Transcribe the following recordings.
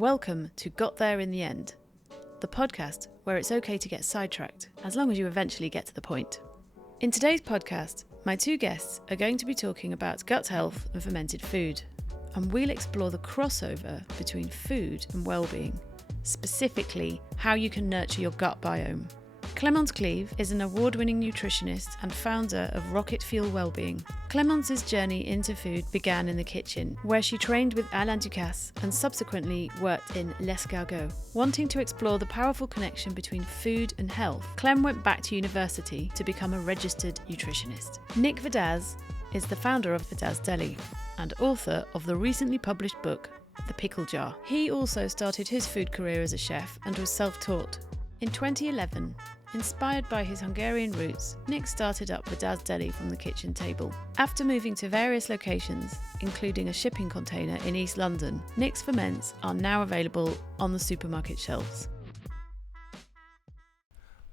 Welcome to Got There in the End, the podcast where it's okay to get sidetracked as long as you eventually get to the point. In today's podcast, my two guests are going to be talking about gut health and fermented food, and we'll explore the crossover between food and well-being, specifically how you can nurture your gut biome. Clémence Cleave is an award-winning nutritionist and founder of Rocket Fuel Wellbeing. Clémence's journey into food began in the kitchen, where she trained with Alain Ducasse and subsequently worked in L'Escargot. Wanting to explore the powerful connection between food and health, Clem went back to university to become a registered nutritionist. Nick Vadasz is the founder of Vadasz Deli and author of the recently published book, The Pickle Jar. He also started his food career as a chef and was self-taught. In 2011, inspired by his Hungarian roots, Nick started up Vadasz Deli from the kitchen table. After moving to various locations, including a shipping container in East London, Nick's ferments are now available on the supermarket shelves.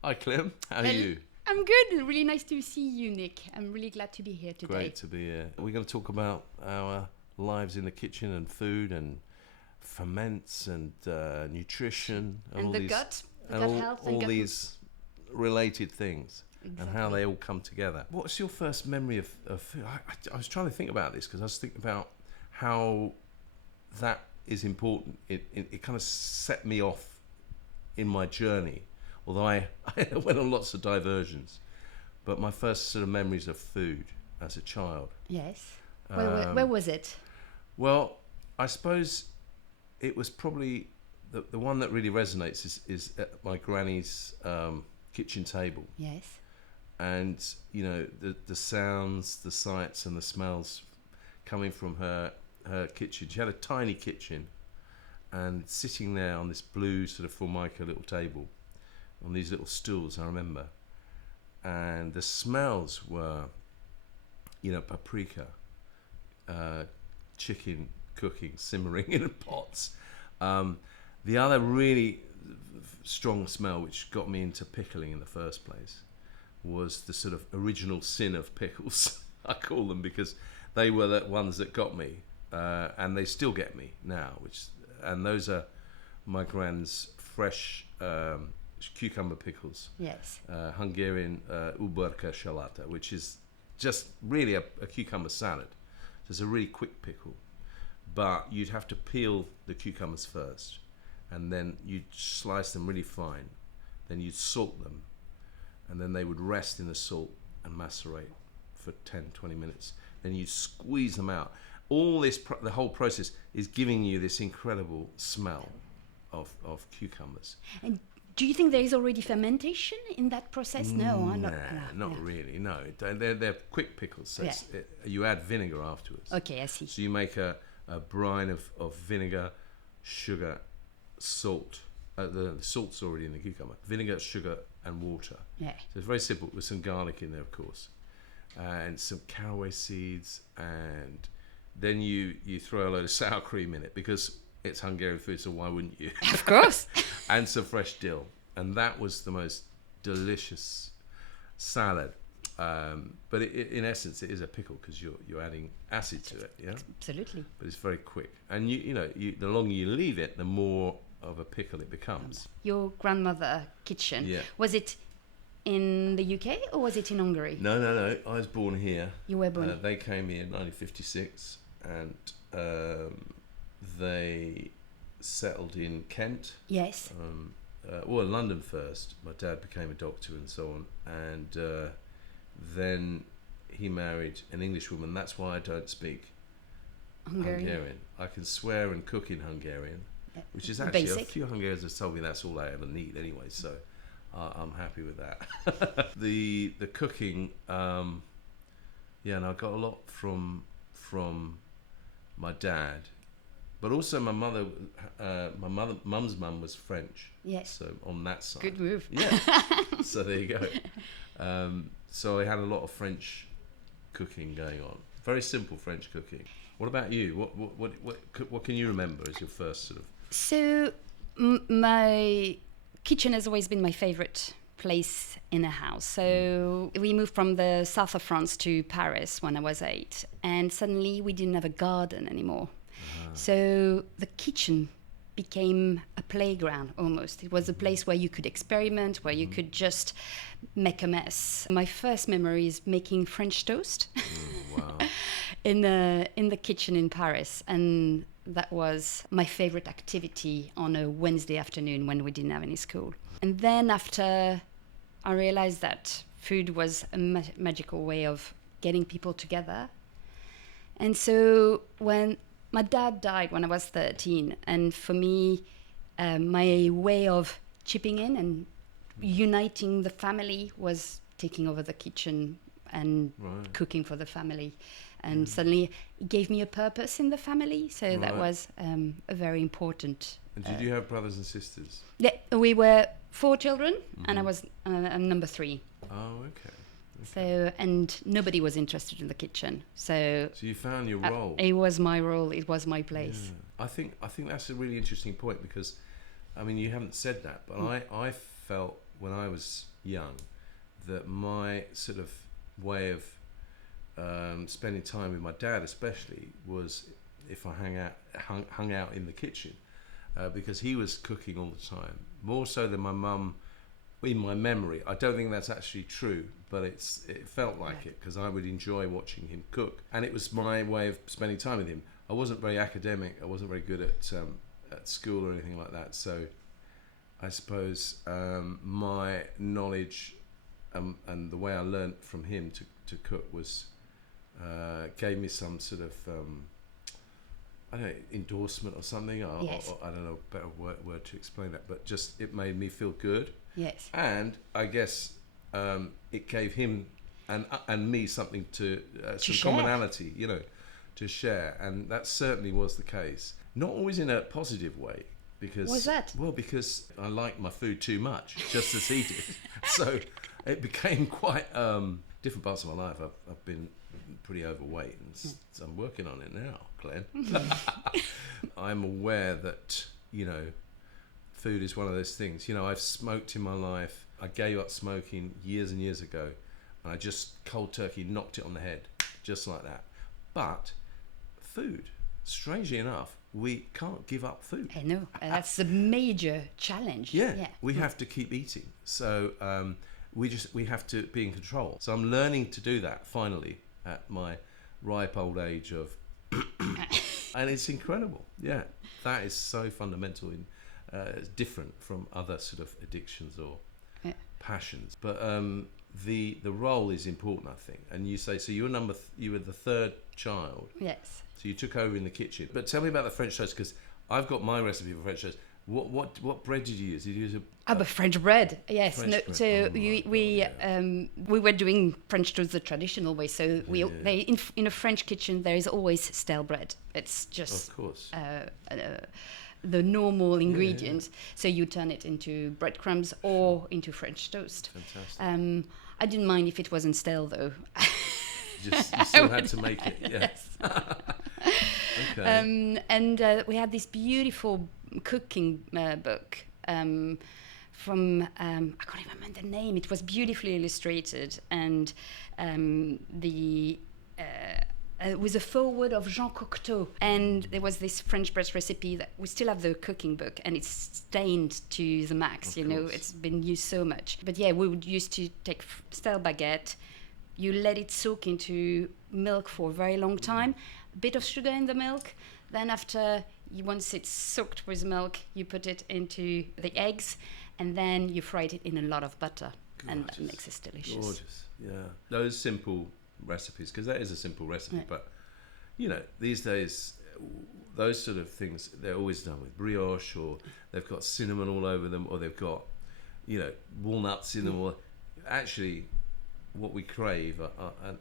Hi Clem, how are you? I'm good. Really nice to see you, Nick. I'm really glad to be here today. Great to be here. We're going to talk about our lives in the kitchen and food and ferments and nutrition and all the these, gut and health all and gut these related things. Exactly. And how they all come together. What's your first memory of food? I was trying to think about this because I was thinking about how that is important. It kind of set me off in my journey, although I went on lots of diversions. But my first sort of memories of food as a child. Yes. Where was it? Well, I suppose it was probably the one that really resonates is at my granny's kitchen table. Yes. And you know the sounds, the sights, and the smells coming from her kitchen. She had a tiny kitchen, and sitting there on this blue sort of formica little table, on these little stools, I remember. And the smells were, paprika, chicken cooking, simmering in pots. The other really strong smell which got me into pickling in the first place was the sort of original sin of pickles. I call them because they were the ones that got me, and they still get me now. And those are my grand's fresh cucumber pickles. Yes. Hungarian uberka salata, which is just really a cucumber salad. It's a really quick pickle, but you'd have to peel the cucumbers first, and then you'd slice them really fine, then you'd salt them, and then they would rest in the salt and macerate for 10-20 minutes. Then you'd squeeze them out. All this, the whole process is giving you this incredible smell of cucumbers. And do you think there is already fermentation in that process? No, not really. No, they're quick pickles. So you add vinegar afterwards. Okay, I see. So you make a brine of vinegar, sugar, salt. The salt's already in the cucumber. Vinegar, sugar, and water. Yeah. So it's very simple, with some garlic in there, of course, and some caraway seeds, and then you throw a load of sour cream in it because it's Hungarian food, so why wouldn't you? Of course. And some fresh dill, and that was the most delicious salad. But in essence, it is a pickle because you're adding acid to it. Yeah. Absolutely. But it's very quick, and the longer you leave it, the more of a pickle it becomes. Your grandmother kitchen. Yeah. Was it in the UK or was it in Hungary? No. I was born here. You were born. They came here in 1956, and they settled in Kent. Yes. London first. My dad became a doctor and so on, and then he married an English woman. That's why I don't speak Hungarian. I can swear and cook in Hungarian, which is actually basic. A few Hungarians have told me that's all I ever need anyway, so I'm happy with that. The cooking, and I got a lot from my dad, but also my mother. Mum's mum was French. Yes. So on that side. Good move. Yeah. So there you go. So I had a lot of French cooking going on. Very simple French cooking. What about you? What can you remember as your first sort of? So my kitchen has always been my favorite place in a house. So we moved from the south of France to Paris when I was 8, and suddenly we didn't have a garden anymore. So the kitchen became a playground almost. It was a place where you could experiment, where you could just make a mess. My first memory is making French toast Wow. in the kitchen in Paris, and that was my favorite activity on a Wednesday afternoon when we didn't have any school. And then after I realized that food was a magical way of getting people together. And so when my dad died when I was 13, and for me, my way of chipping in and uniting the family was taking over the kitchen and cooking for the family. And suddenly it gave me a purpose in the family. So that was a very important. And did you have brothers and sisters? Yeah, we were 4 children, and I'm number 3. Oh, okay. So, and nobody was interested in the kitchen. So you found your role. It was my role. It was my place. Yeah. I think that's a really interesting point, because, I mean, you haven't said that, but I felt when I was young that my sort of way of spending time with my dad, especially, was if I hung out in the kitchen, because he was cooking all the time, more so than my mum. In my memory, I don't think that's actually true, but it felt like it, because I would enjoy watching him cook, and it was my way of spending time with him. I wasn't very academic. I wasn't very good at school or anything like that. So I suppose my knowledge and the way I learnt from him to cook was gave me some sort of I don't know, endorsement or something. Yes. Or I don't know a better word to explain that, but just it made me feel good. Yes. And I guess it gave him and me something to some share. commonality, to share, and that certainly was the case. Not always in a positive way, because What's that? Well, because I liked my food too much, just as he did. So it became quite different parts of my life. I've been pretty overweight, and so I'm working on it now, Glenn. I'm aware that food is one of those things. I've smoked in my life. I gave up smoking years and years ago, and I just cold turkey knocked it on the head, just like that. But food, strangely enough, we can't give up food. I know, that's the major challenge. Yeah. We have to keep eating. So we have to be in control. So I'm learning to do that finally at my ripe old age of, and it's incredible. Yeah, that is so fundamental in. It's different from other sort of addictions or passions, but the role is important, I think. And you say so. You were the 3rd child. Yes. So you took over in the kitchen. But tell me about the French toast, because I've got my recipe for French toast. What bread did you use? Did you use but French bread, yes. French bread. So we were doing French toast the traditional way. So in a French kitchen there is always stale bread. It's just of course. The normal ingredients. So you turn it into breadcrumbs or into French toast. Fantastic. I didn't mind if it wasn't stale though. You still had to make it. Yeah. Yes. Okay. And we had this beautiful cooking book from I can't even remember the name. It was beautifully illustrated, and with a foreword of Jean Cocteau, and there was this French bread recipe that we still have the cooking book, and it's stained to the max. It's been used so much. But yeah, we would used to take stale baguette. You let it soak into milk for a very long time. A bit of sugar in the milk. Then once it's soaked with milk, you put it into the eggs, and then you fry it in a lot of butter. Gorgeous. And that makes it delicious. Gorgeous, yeah. Those simple recipes, because that is a simple recipe, but these days those sort of things, they're always done with brioche, or they've got cinnamon all over them, or they've got walnuts in them. Or actually what we crave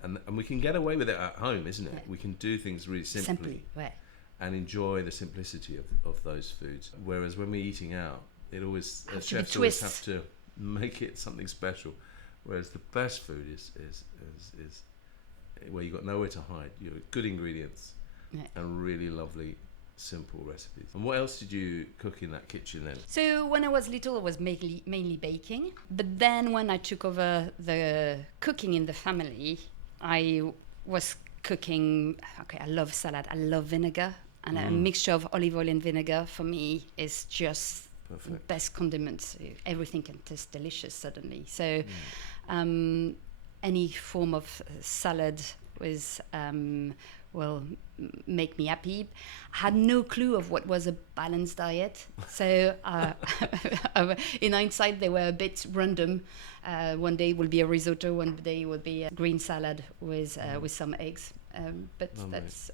and we can get away with it at home, isn't it? We can do things really simply. And enjoy the simplicity of those foods, whereas when we're eating out, it always chefs always have to make it something special, whereas the best food is where you've got nowhere to hide. Good ingredients and really lovely, simple recipes. And what else did you cook in that kitchen then? So when I was little, I was mainly baking. But then when I took over the cooking in the family, I was cooking. Okay, I love salad. I love vinegar. And a mixture of olive oil and vinegar for me is just Perfect. best condiments. Everything can taste delicious suddenly. So any form of salad with will make me happy. I had no clue of what was a balanced diet. So in hindsight, they were a bit random. One day will be a risotto, one day will be a green salad with some eggs. But that's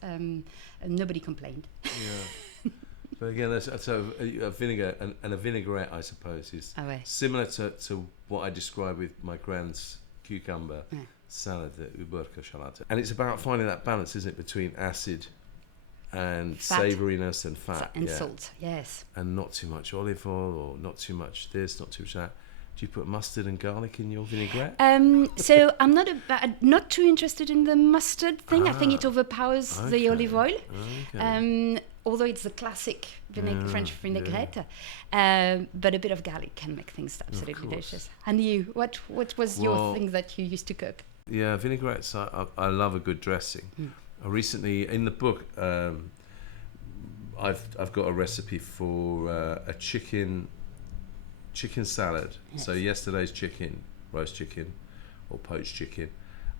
nobody complained. Yeah. But again, so a vinegar and a vinaigrette, I suppose, is similar to what I described with my grand's cucumber salad, the uberka shalata. And it's about finding that balance, isn't it, between acid and savouriness and fat. And salt, yes. And not too much olive oil or not too much this, not too much that. Do you put mustard and garlic in your vinaigrette? So I'm not too interested in the mustard thing. I think it overpowers the olive oil. Okay. Although it's the classic French vinaigrette, but a bit of garlic can make things absolutely delicious. And you, what was your thing that you used to cook? Yeah, vinaigrettes. I love a good dressing. I recently, in the book, I've got a recipe for a chicken salad. Yes. So yesterday's chicken, roast chicken or poached chicken,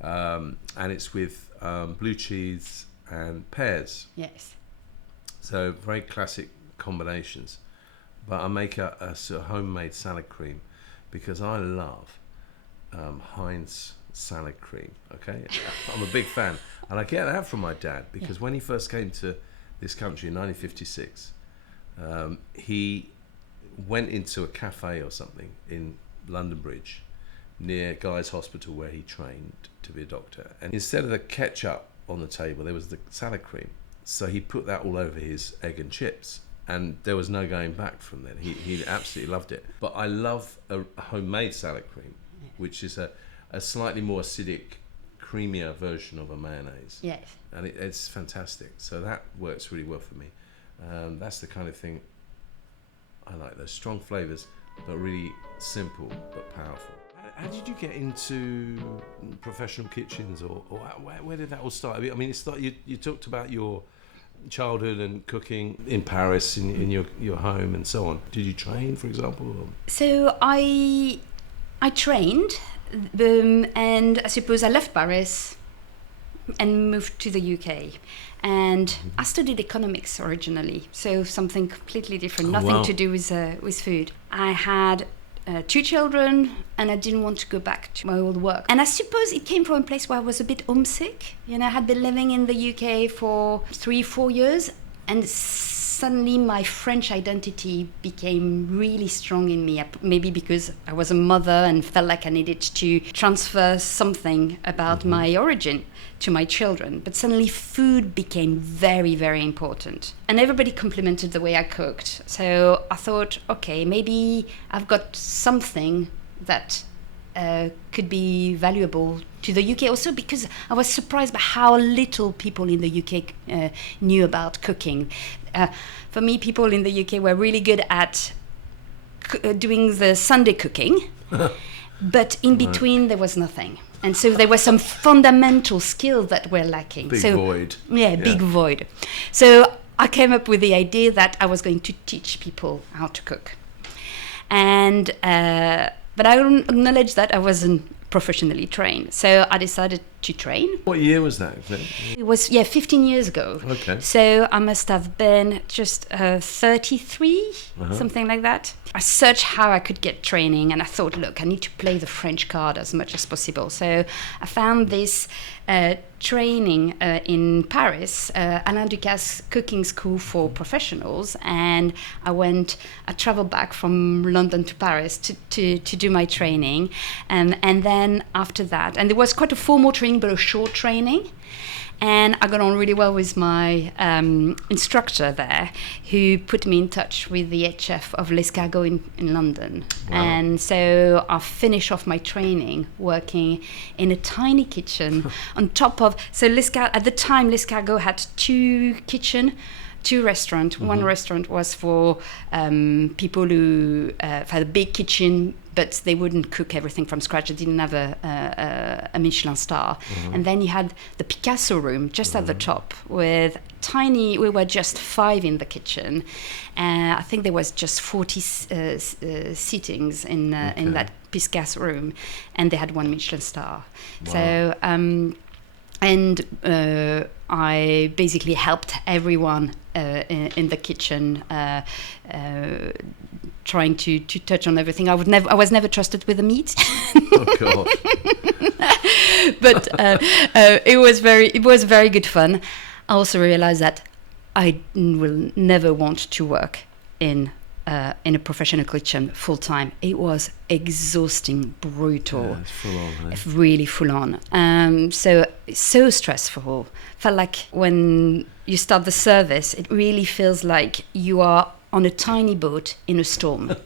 and it's with blue cheese and pears. Yes. So very classic combinations. But I make a sort of homemade salad cream because I love Heinz salad cream. Okay, I'm a big fan, and I get that from my dad because when he first came to this country in 1956, he went into a cafe or something in London Bridge near Guy's Hospital where he trained to be a doctor, and instead of the ketchup on the table there was the salad cream, so he put that all over his egg and chips, and there was no going back from then. He absolutely loved it. But I love a homemade salad cream, which is a slightly more acidic, creamier version of a mayonnaise. Yes. And it's fantastic, so that works really well for me. That's the kind of thing I like, those strong flavours, but really simple but powerful. How did you get into professional kitchens, or where did that all start? I mean, you talked about your childhood and cooking in Paris, in your home and so on. Did you train, for example? Or? So I trained, and I suppose I left Paris and moved to the UK. And I studied economics originally, so something completely different, nothing to do with food. I had 2 children, and I didn't want to go back to my old work. And I suppose it came from a place where I was a bit homesick. You know, I had been living in the UK for 3-4 years, and suddenly my French identity became really strong in me, maybe because I was a mother and felt like I needed to transfer something about my origin to my children. But suddenly food became very, very important. And everybody complimented the way I cooked. So I thought, okay, maybe I've got something that could be valuable to the UK, also because I was surprised by how little people in the UK knew about cooking. For me, people in the UK were really good at doing the Sunday cooking, but in between there was nothing. And so there were some fundamental skills that were lacking. Big void. Yeah, big void. So I came up with the idea that I was going to teach people how to cook. And but I acknowledge that I wasn't professionally trained. So I decided to train. What year was that? It was 15 years ago. Okay. So I must have been just 33, something like that. I searched how I could get training, and I thought, look, I need to play the French card as much as possible. So I found this training in Paris, Alain Ducasse cooking school for professionals, and I traveled back from London to Paris to do my training, and then after that, and there was quite a formal training but a short training, and I got on really well with my instructor there, who put me in touch with the head chef of L'Escargot in London. Wow. And so I finished off my training working in a tiny kitchen on top of... So at the time, L'Escargot had 2 kitchens 2 restaurants. One restaurant was for people who had a big kitchen, but they wouldn't cook everything from scratch. They didn't have a Michelin star. And then you had the Picasso room just at the top with tiny, we were just 5 in the kitchen. I think there was just 40 seatings in that Picasso room, and they had 1 Michelin star. Wow. So, I basically helped everyone in the kitchen, trying to touch on everything. I was never trusted with the meat. Oh God! But it was very good fun. I also realized that I will never want to work in a professional kitchen full time. It was exhausting, brutal. Yeah, it's full on, eh? It's really full on. So stressful. Felt like when you start the service, it really feels like you are on a tiny boat in a storm,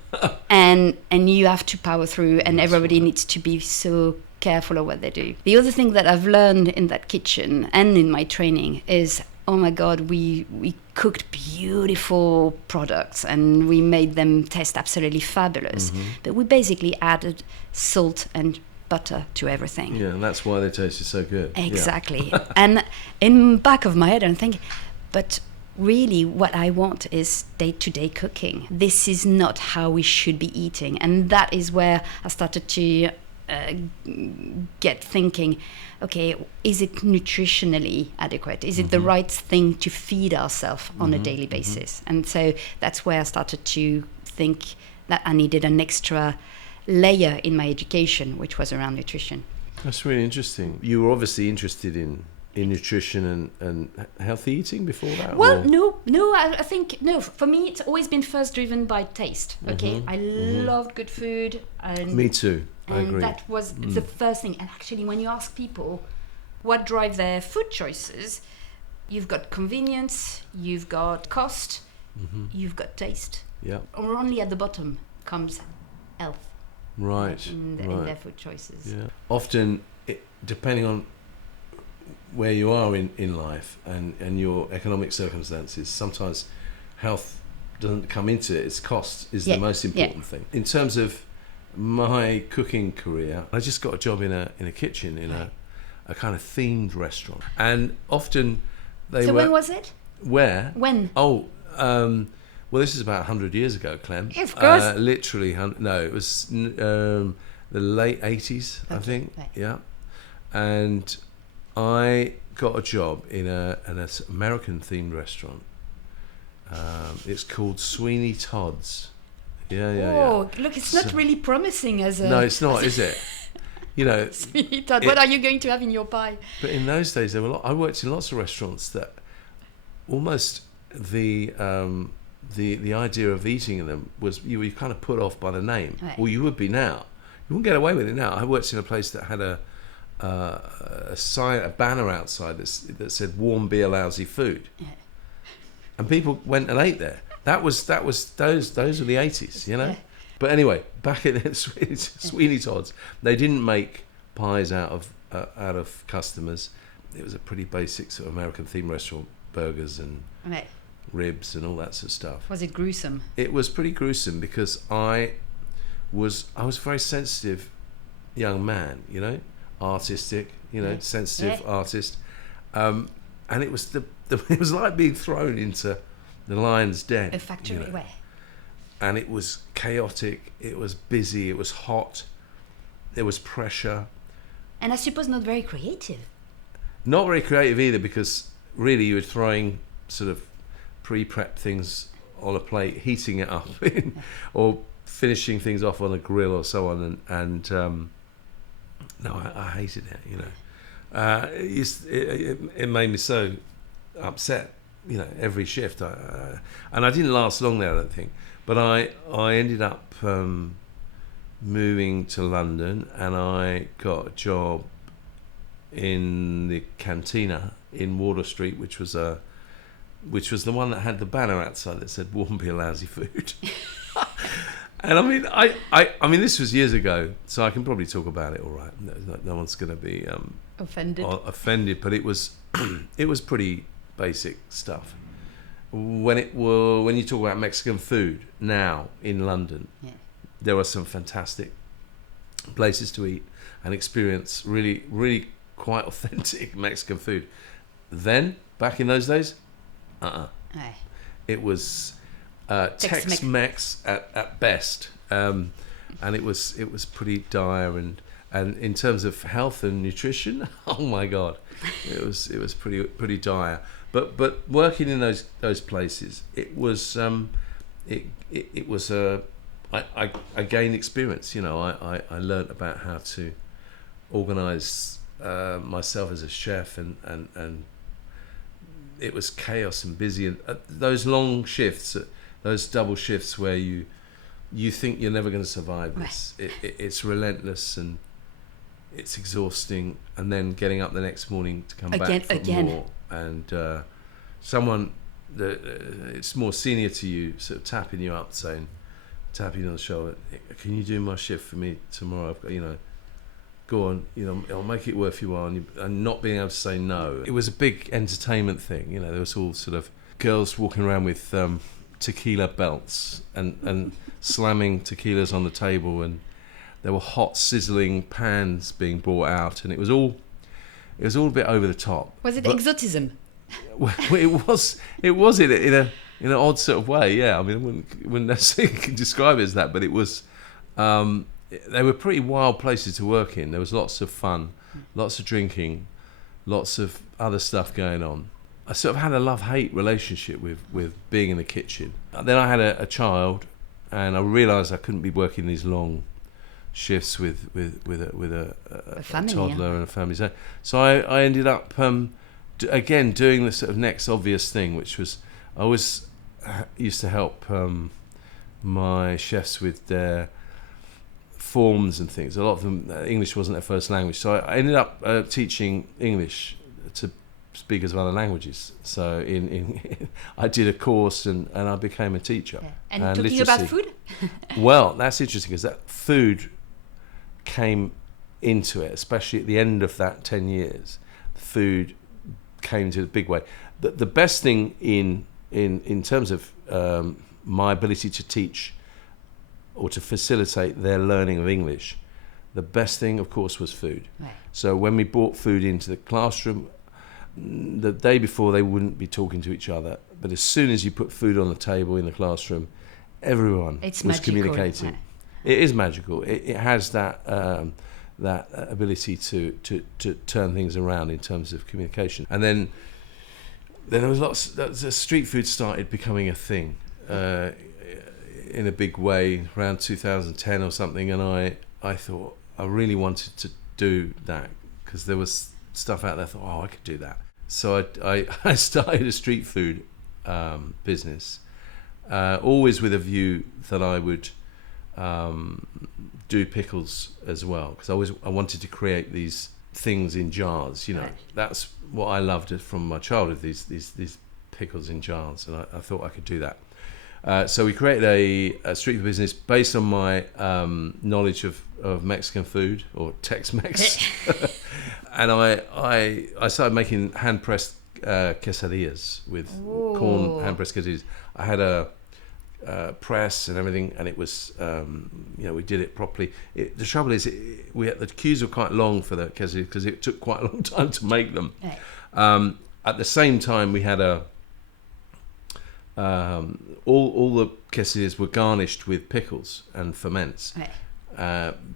and you have to power through, and everybody needs to be so careful of what they do. The other thing that I've learned in that kitchen and in my training is, oh my God, we cooked beautiful products and we made them taste absolutely fabulous. But we basically added salt and butter to everything. Yeah, and that's why they tasted so good. Exactly. And in the back of my head, I'm thinking, but really what I want is day-to-day cooking. This is not how we should be eating. And that is where I started to get thinking, okay, is it nutritionally adequate? Is it the right thing to feed ourselves on a daily basis? And so that's where I started to think that I needed an extra layer in my education, which was around nutrition. That's really interesting. You were obviously interested in nutrition and healthy eating before that? Well, no, I think, no, for me, it's always been first driven by taste, okay? I loved good food. And me too, I agree. That was the first thing. And actually, when you ask people what drive their food choices, you've got convenience, you've got cost, you've got taste. Yeah. Or only at the bottom comes health. Right. In their food choices. Yeah. Often, depending on where you are in life and your economic circumstances, sometimes health doesn't come into it. It's cost is the most important thing. In terms of my cooking career, I just got a job in a kitchen in a kind of themed restaurant, and often they So were. when was it? Where? When? Oh, well, this is about 100 years ago, Clem. Yeah, of course. Literally, no, it was the late 80s, I think. Right. Yeah, and I got a job in an American-themed restaurant. It's called Sweeney Todd's. Oh, look, it's not really promising as a... No, it's not, is it? You know... Sweeney Todd, what are you going to have in your pie? But in those days, there were I worked in lots of restaurants that almost the idea of eating in them was you were kind of put off by the name. Right. Well, you would be now. You wouldn't get away with it now. I worked in a place that had a sign, a banner outside that said "Warm beer, lousy food," and people went and ate there. Those were the 80s, you know. Yeah. But anyway, back at Sweeney Todd's, they didn't make pies out of customers. It was a pretty basic sort of American themed restaurant, burgers and ribs and all that sort of stuff. Was it gruesome? It was pretty gruesome because I was a very sensitive young man, you know, artistic, you know, sensitive artist, and it was it was like being thrown into the lion's den. A factory, you know? where? And it was chaotic. It was busy. It was hot. There was pressure. And I suppose not very creative. Not very creative either, because really you were throwing sort of pre-prepped things on a plate, heating it up, or finishing things off on a grill or so on, and no, I hated it. You know, it made me so upset. You know, every shift, and I didn't last long there, I don't think. But I ended up moving to London, and I got a job in the cantina in Wardour Street, which was the one that had the banner outside that said "Warm beer, lousy food." And I mean, this was years ago, so I can probably talk about it all right. No one's going to be offended. But it was pretty basic stuff, when you talk about Mexican food now in London, there are some fantastic places to eat and experience really, really quite authentic Mexican food. Then, back in those days, it was Tex-Mex at best, and it was pretty dire. And in terms of health and nutrition, oh my God, it was pretty dire. But working in those places, it was I gained experience. You know, I learned about how to organise myself as a chef, and it was chaos and busy, and those long shifts, those double shifts where you think you're never going to survive this. It's relentless and it's exhausting, and then getting up the next morning to come back for more, and someone that it's more senior to you sort of tapping you up, tapping you on the shoulder, can you do my shift for me tomorrow? I've got, go on, I'll make it worth your while, and not being able to say no. It was a big entertainment thing, there was all sort of girls walking around with tequila belts and slamming tequilas on the table, and there were hot sizzling pans being brought out, and it was all a bit over the top. Was it exotism? Well, it was in an odd sort of way, yeah. I mean, I wouldn't necessarily describe it as that, but it was. They were pretty wild places to work in. There was lots of fun, lots of drinking, lots of other stuff going on. I sort of had a love-hate relationship with being in the kitchen. Then I had a child, and I realised I couldn't be working these long shifts with a toddler and a family. So I ended up again doing the sort of next obvious thing, which was I always used to help my chefs with their forms and things. A lot of them, English wasn't their first language, so I ended up teaching English to speakers of other languages. So I did a course and I became a teacher. Yeah. And talking literacy. About food? Well, that's interesting, because that food came into it, especially at the end of that 10 years. Food came into a big way. The best thing in terms of my ability to teach or to facilitate their learning of English, the best thing, of course, was food. Right. So when we brought food into the classroom, the day before they wouldn't be talking to each other, but as soon as you put food on the table in the classroom, everyone was communicating. Right. It is magical. It has that ability to turn things around in terms of communication. And then there was lots. The street food started becoming a thing in a big way around 2010 or something, and I thought I really wanted to do that, because there was stuff out there. I thought, I could do that. So I started a street food business, always with a view that I would do pickles as well, because I wanted to create these things in jars. Right. That's what I loved from my childhood, these pickles in jars, and I thought I could do that. So we created a street food business based on my knowledge of Mexican food, or Tex-Mex. And I started making hand-pressed quesadillas with corn hand-pressed quesadillas. I had a press and everything, and it was, we did it properly. The trouble is, the queues were quite long for the quesadillas, because it took quite a long time to make them. Right. At the same time, we had all the quesadillas were garnished with pickles and ferments. Right.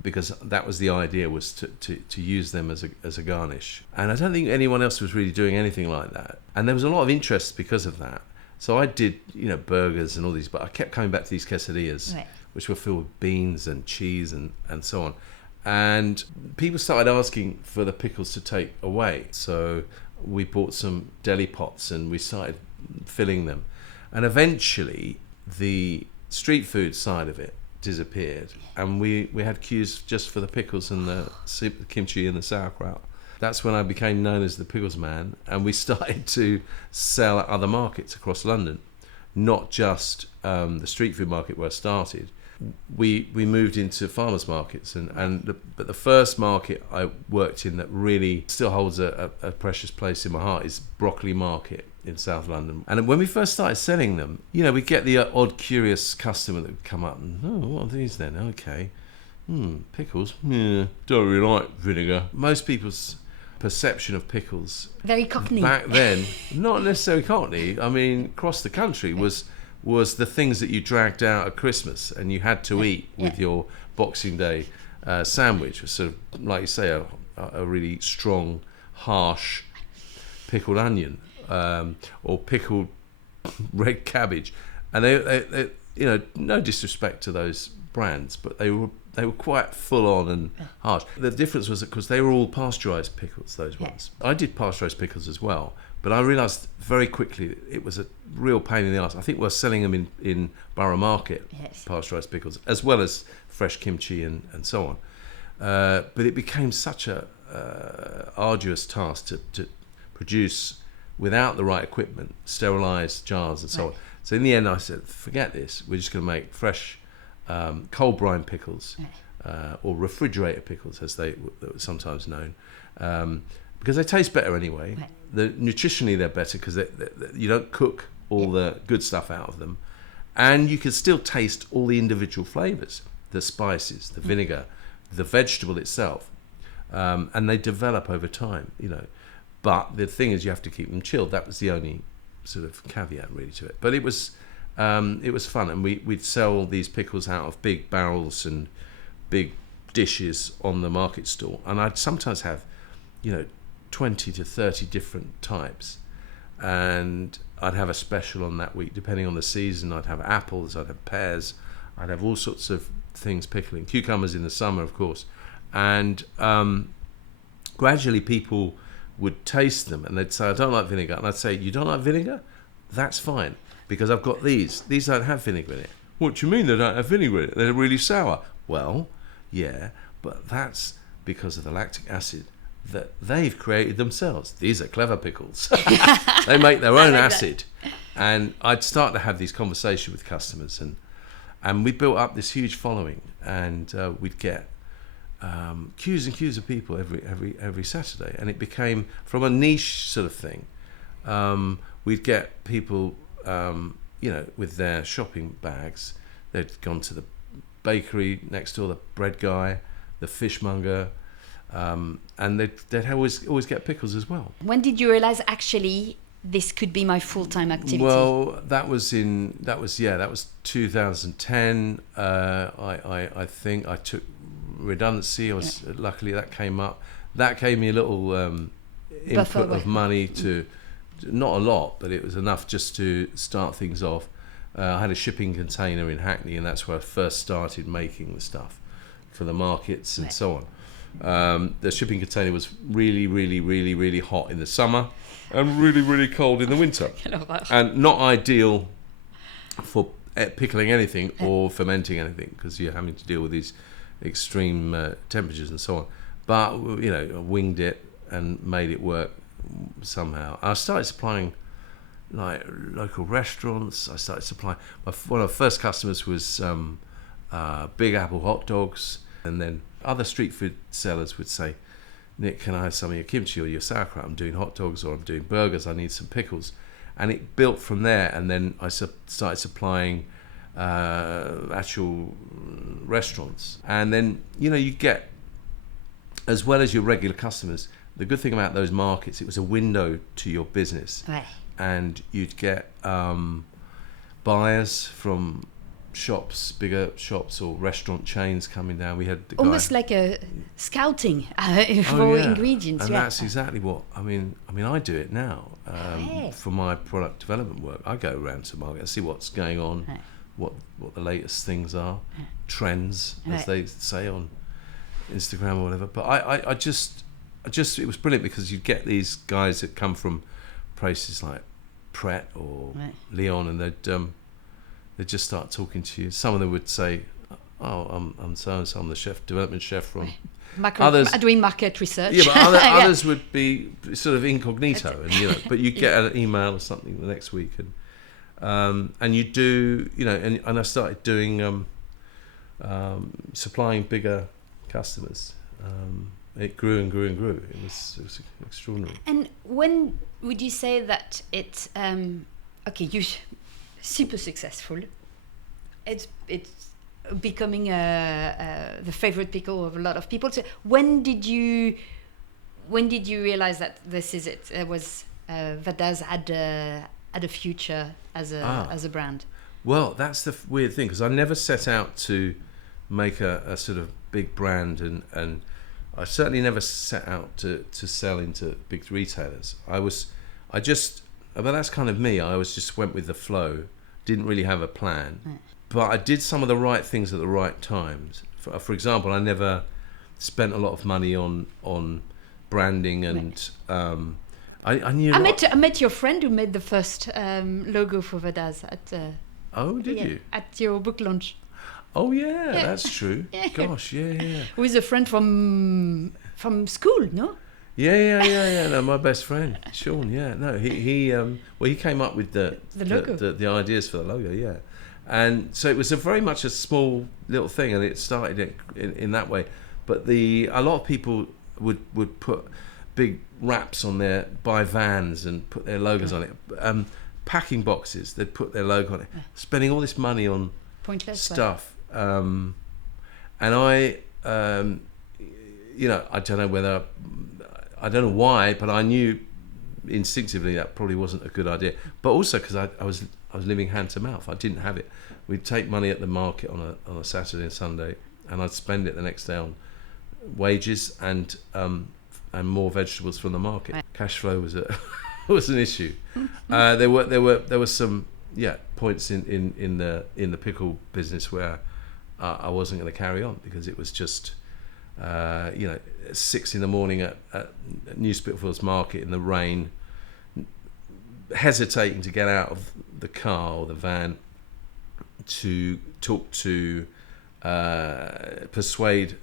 Because that was the idea, was to use them as a garnish. And I don't think anyone else was really doing anything like that. And there was a lot of interest because of that. So I did, burgers and all these, but I kept coming back to these quesadillas, right, which were filled with beans and cheese and so on. And people started asking for the pickles to take away. So we bought some deli pots and we started filling them. And eventually the street food side of it disappeared, and we had queues just for the pickles and the kimchi and the sauerkraut. That's when I became known as the Pickles Man, and we started to sell at other markets across London, not just the street food market where I started. We moved into farmers markets, but the first market I worked in that really still holds a precious place in my heart is Broccoli Market in South London. And when we first started selling them, we'd get the odd curious customer that would come up and, what are these then? Okay. Pickles? Yeah, don't really like vinegar. Most people's perception of pickles very Cockney back then, not necessarily Cockney, I mean across the country, was the things that you dragged out at Christmas and you had to eat with your Boxing Day sandwich, sort of like you say, a really strong, harsh pickled onion, or pickled red cabbage. And they no disrespect to those brands, but they were quite full on and harsh. The difference was that because they were all pasteurised pickles, those ones. I did pasteurised pickles as well, but I realised very quickly that it was a real pain in the arse. I think we're selling them in Borough Market, pasteurised pickles, as well as fresh kimchi and so on. But it became such a arduous task to produce without the right equipment, sterilised jars and so on. So in the end I said, forget this, we're just going to make fresh cold brine pickles, or refrigerator pickles as they were sometimes known, because they taste better anyway. Nutritionally they're better because you don't cook all the good stuff out of them, and you can still taste all the individual flavours, the spices, the vinegar, the vegetable itself, and they develop over time, but the thing is you have to keep them chilled. That was the only sort of caveat really to it, but it was fun, and we'd sell these pickles out of big barrels and big dishes on the market stall, and I'd sometimes have 20 to 30 different types, and I'd have a special on that week depending on the season. I'd have apples, I'd have pears, I'd have all sorts of things pickling, cucumbers in the summer of course, and gradually people would taste them and they'd say, I don't like vinegar, and I'd say, you don't like vinegar? That's fine, because I've got these don't have vinegar in it. What do you mean they don't have vinegar in it? They're really sour. Well, yeah, but that's because of the lactic acid that they've created themselves. These are clever pickles. They make their own acid. And I'd start to have these conversations with customers, and we built up this huge following, and we'd get queues and queues of people every Saturday, and it became, from a niche sort of thing, we'd get people with their shopping bags. They'd gone to the bakery next door, the bread guy, the fishmonger, and they'd always get pickles as well. When did you realise actually this could be my full-time activity? Well, that was 2010. I think I took redundancy. Luckily that came up. That gave me a little input of money to. Not a lot, but it was enough just to start things off. I had a shipping container in Hackney, and that's where I first started making the stuff for the markets and so on. The shipping container was really, really, really, really hot in the summer and really, really cold in the winter. And not ideal for pickling anything or fermenting anything, because you're having to deal with these extreme temperatures and so on. But, I winged it and made it work somehow. I started supplying like local restaurants. I started supplying, one of the first customers was Big Apple hot dogs, and then other street food sellers would say, Nick, can I have some of your kimchi or your sauerkraut? I'm doing hot dogs or I'm doing burgers, I need some pickles. And it built from there, and then I started supplying actual restaurants. And then you get, as well as your regular customers, the good thing about those markets, it was a window to your business. Right. And you'd get buyers from shops, bigger shops or restaurant chains coming down. We had the almost like a scouting for ingredients. And that's exactly what I mean. I do it now for my product development work. I go around to market and see what's going on, what the latest things are, trends, as they say on Instagram or whatever. But I just it was brilliant, because you'd get these guys that come from places like Pret or Lyon, and they'd just start talking to you. Some of them would say, "Oh, I'm so-and-so, I'm the development chef from." Others doing market research. Yeah, but others would be sort of incognito, and but you get an email or something the next week, and you do, and I started doing supplying bigger customers. it grew and grew and grew. It was extraordinary. And when would you say that it's okay? You're super successful. It's becoming the favorite pickle of a lot of people. So when did you realize that this is it? It was Vadasz had a future as a brand. Well, that's the weird thing, because I never set out to make a sort of big brand, and I certainly never set out to sell into big retailers. But that's kind of me. I just went with the flow, didn't really have a plan. Right. But I did some of the right things at the right times. For example, I never spent a lot of money on branding, and I knew. I met your friend who made the first logo for Vadasz at. Did you? At your book launch. Oh yeah, that's true. Gosh, yeah. Who is a friend from school, no? Yeah. No, my best friend, Sean. Yeah, no, he came up with the logo, the ideas for the logo. Yeah, and so it was very much a small little thing, and it started in that way. But a lot of people would put big wraps on buy vans and put their logos on it. Packing boxes, they'd put their logo on it. Spending all this money on pointless stuff. And I don't know why, but I knew instinctively that probably wasn't a good idea. But also because I was living hand to mouth. I didn't have it. We'd take money at the market on a Saturday and Sunday, and I'd spend it the next day on wages and more vegetables from the market. Right. Cash flow was an issue. There were some points in the pickle business where I wasn't going to carry on, because it was just 6 a.m. at New Spitalfields Market in the rain, hesitating to get out of the car or the van to talk to persuade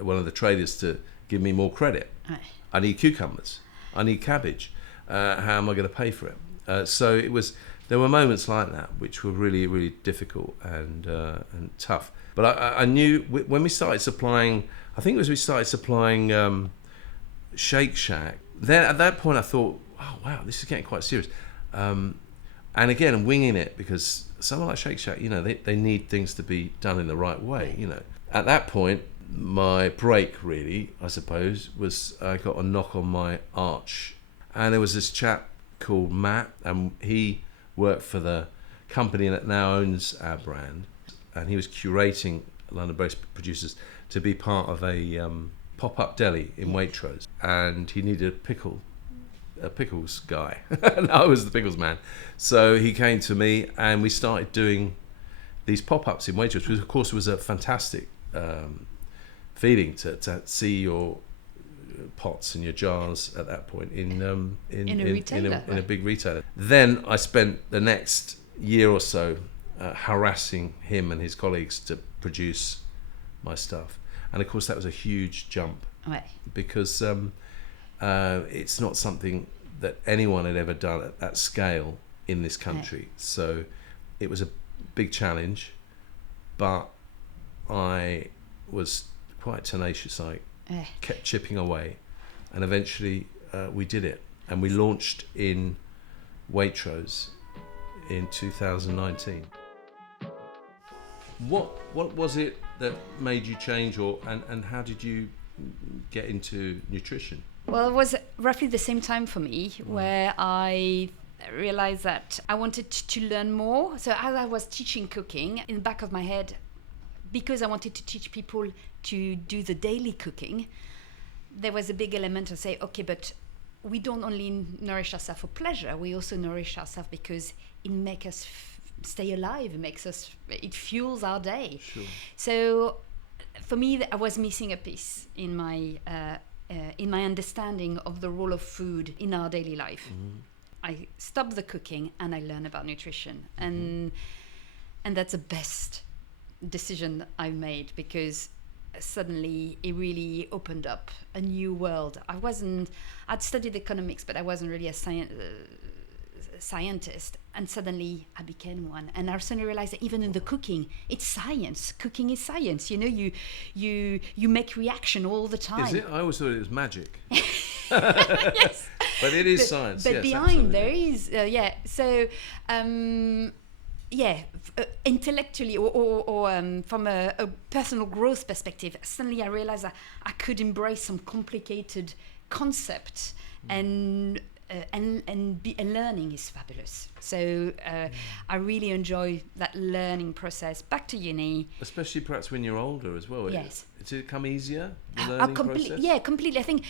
one of the traders to give me more credit. Right. I need cucumbers, I need cabbage, how am I going to pay for it? So there were moments like that which were really, really difficult and tough. But I knew when we started supplying, I think it was we started supplying Shake Shack, then at that point I thought, oh wow, this is getting quite serious. And again, I'm winging it, because someone like Shake Shack, they need things to be done in the right way, At that point, my break, really, I suppose, was I got a knock on my arch. And there was this chap called Matt, and he worked for the company that now owns our brand. And he was curating London-based producers to be part of a pop-up deli in Waitrose. And he needed a pickles guy. And I was the pickles man. So he came to me, and we started doing these pop-ups in Waitrose, which of course was a fantastic feeling to see your pots and your jars at that point in a big retailer. Then I spent the next year or so harassing him and his colleagues to produce my stuff, and of course that was a huge jump, because it's not something that anyone had ever done at that scale in this country. So it was a big challenge, but I was quite tenacious. I kept chipping away, and eventually we did it, and we launched in Waitrose in 2019. What was it that made you change, and how did you get into nutrition? Well, it was roughly the same time for me, where I realized that I wanted to learn more. So as I was teaching cooking, in the back of my head, because I wanted to teach people to do the daily cooking, there was a big element to say, okay, but we don't only nourish ourselves for pleasure, we also nourish ourselves because it makes us stay alive, it fuels our day. Sure. So for me, I was missing a piece in my understanding of the role of food in our daily life. Mm-hmm. I stopped the cooking and I learned about nutrition, and that's the best decision I made, because suddenly it really opened up a new world. I'd studied economics, but I wasn't really a scientist, and suddenly I became one. And I suddenly realized that even in the cooking, it's science. Cooking is science. You know, you make reaction all the time. Is it? I always thought it was magic. Yes. But it is science. But yes, behind absolutely. there is, So, intellectually or from a personal growth perspective, suddenly I realized that I could embrace some complicated concepts and learning is fabulous. So I really enjoy that learning process. Back to uni. Especially perhaps when you're older as well. Yes. Did it come easier, the learning process? Yeah, completely. I think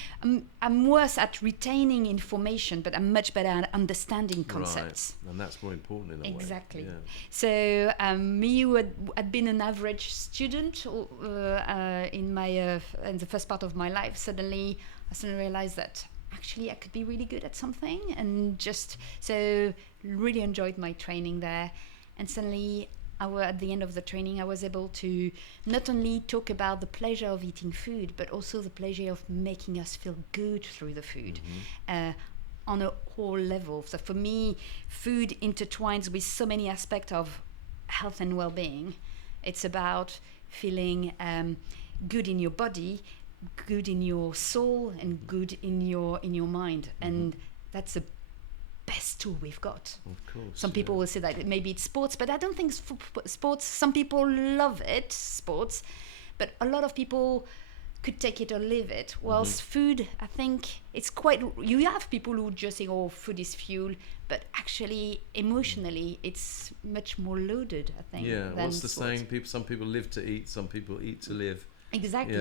I'm worse at retaining information, but I'm much better at understanding concepts. Right. And that's more important in a way. Exactly. Yeah. So me, who had been an average student in the first part of my life, I suddenly realized that actually I could be really good at something, and just so really enjoyed my training there. And suddenly at the end of the training, I was able to not only talk about the pleasure of eating food, but also the pleasure of making us feel good through the food. On a whole level. So for me, food intertwines with so many aspects of health and well-being. It's about feeling good in your body, good in your soul, and good in your mind. And that's the best tool we've got. Of course. Some people will say that maybe it's sports, but I don't think sports. Some people love it, sports, but a lot of people could take it or leave it. Whilst food, I think it's quite. You have people who just say, "Oh, food is fuel," but actually, emotionally, it's much more loaded. I think. Yeah. Than What's the sports. saying? Some people live to eat. Some people eat to live. Exactly.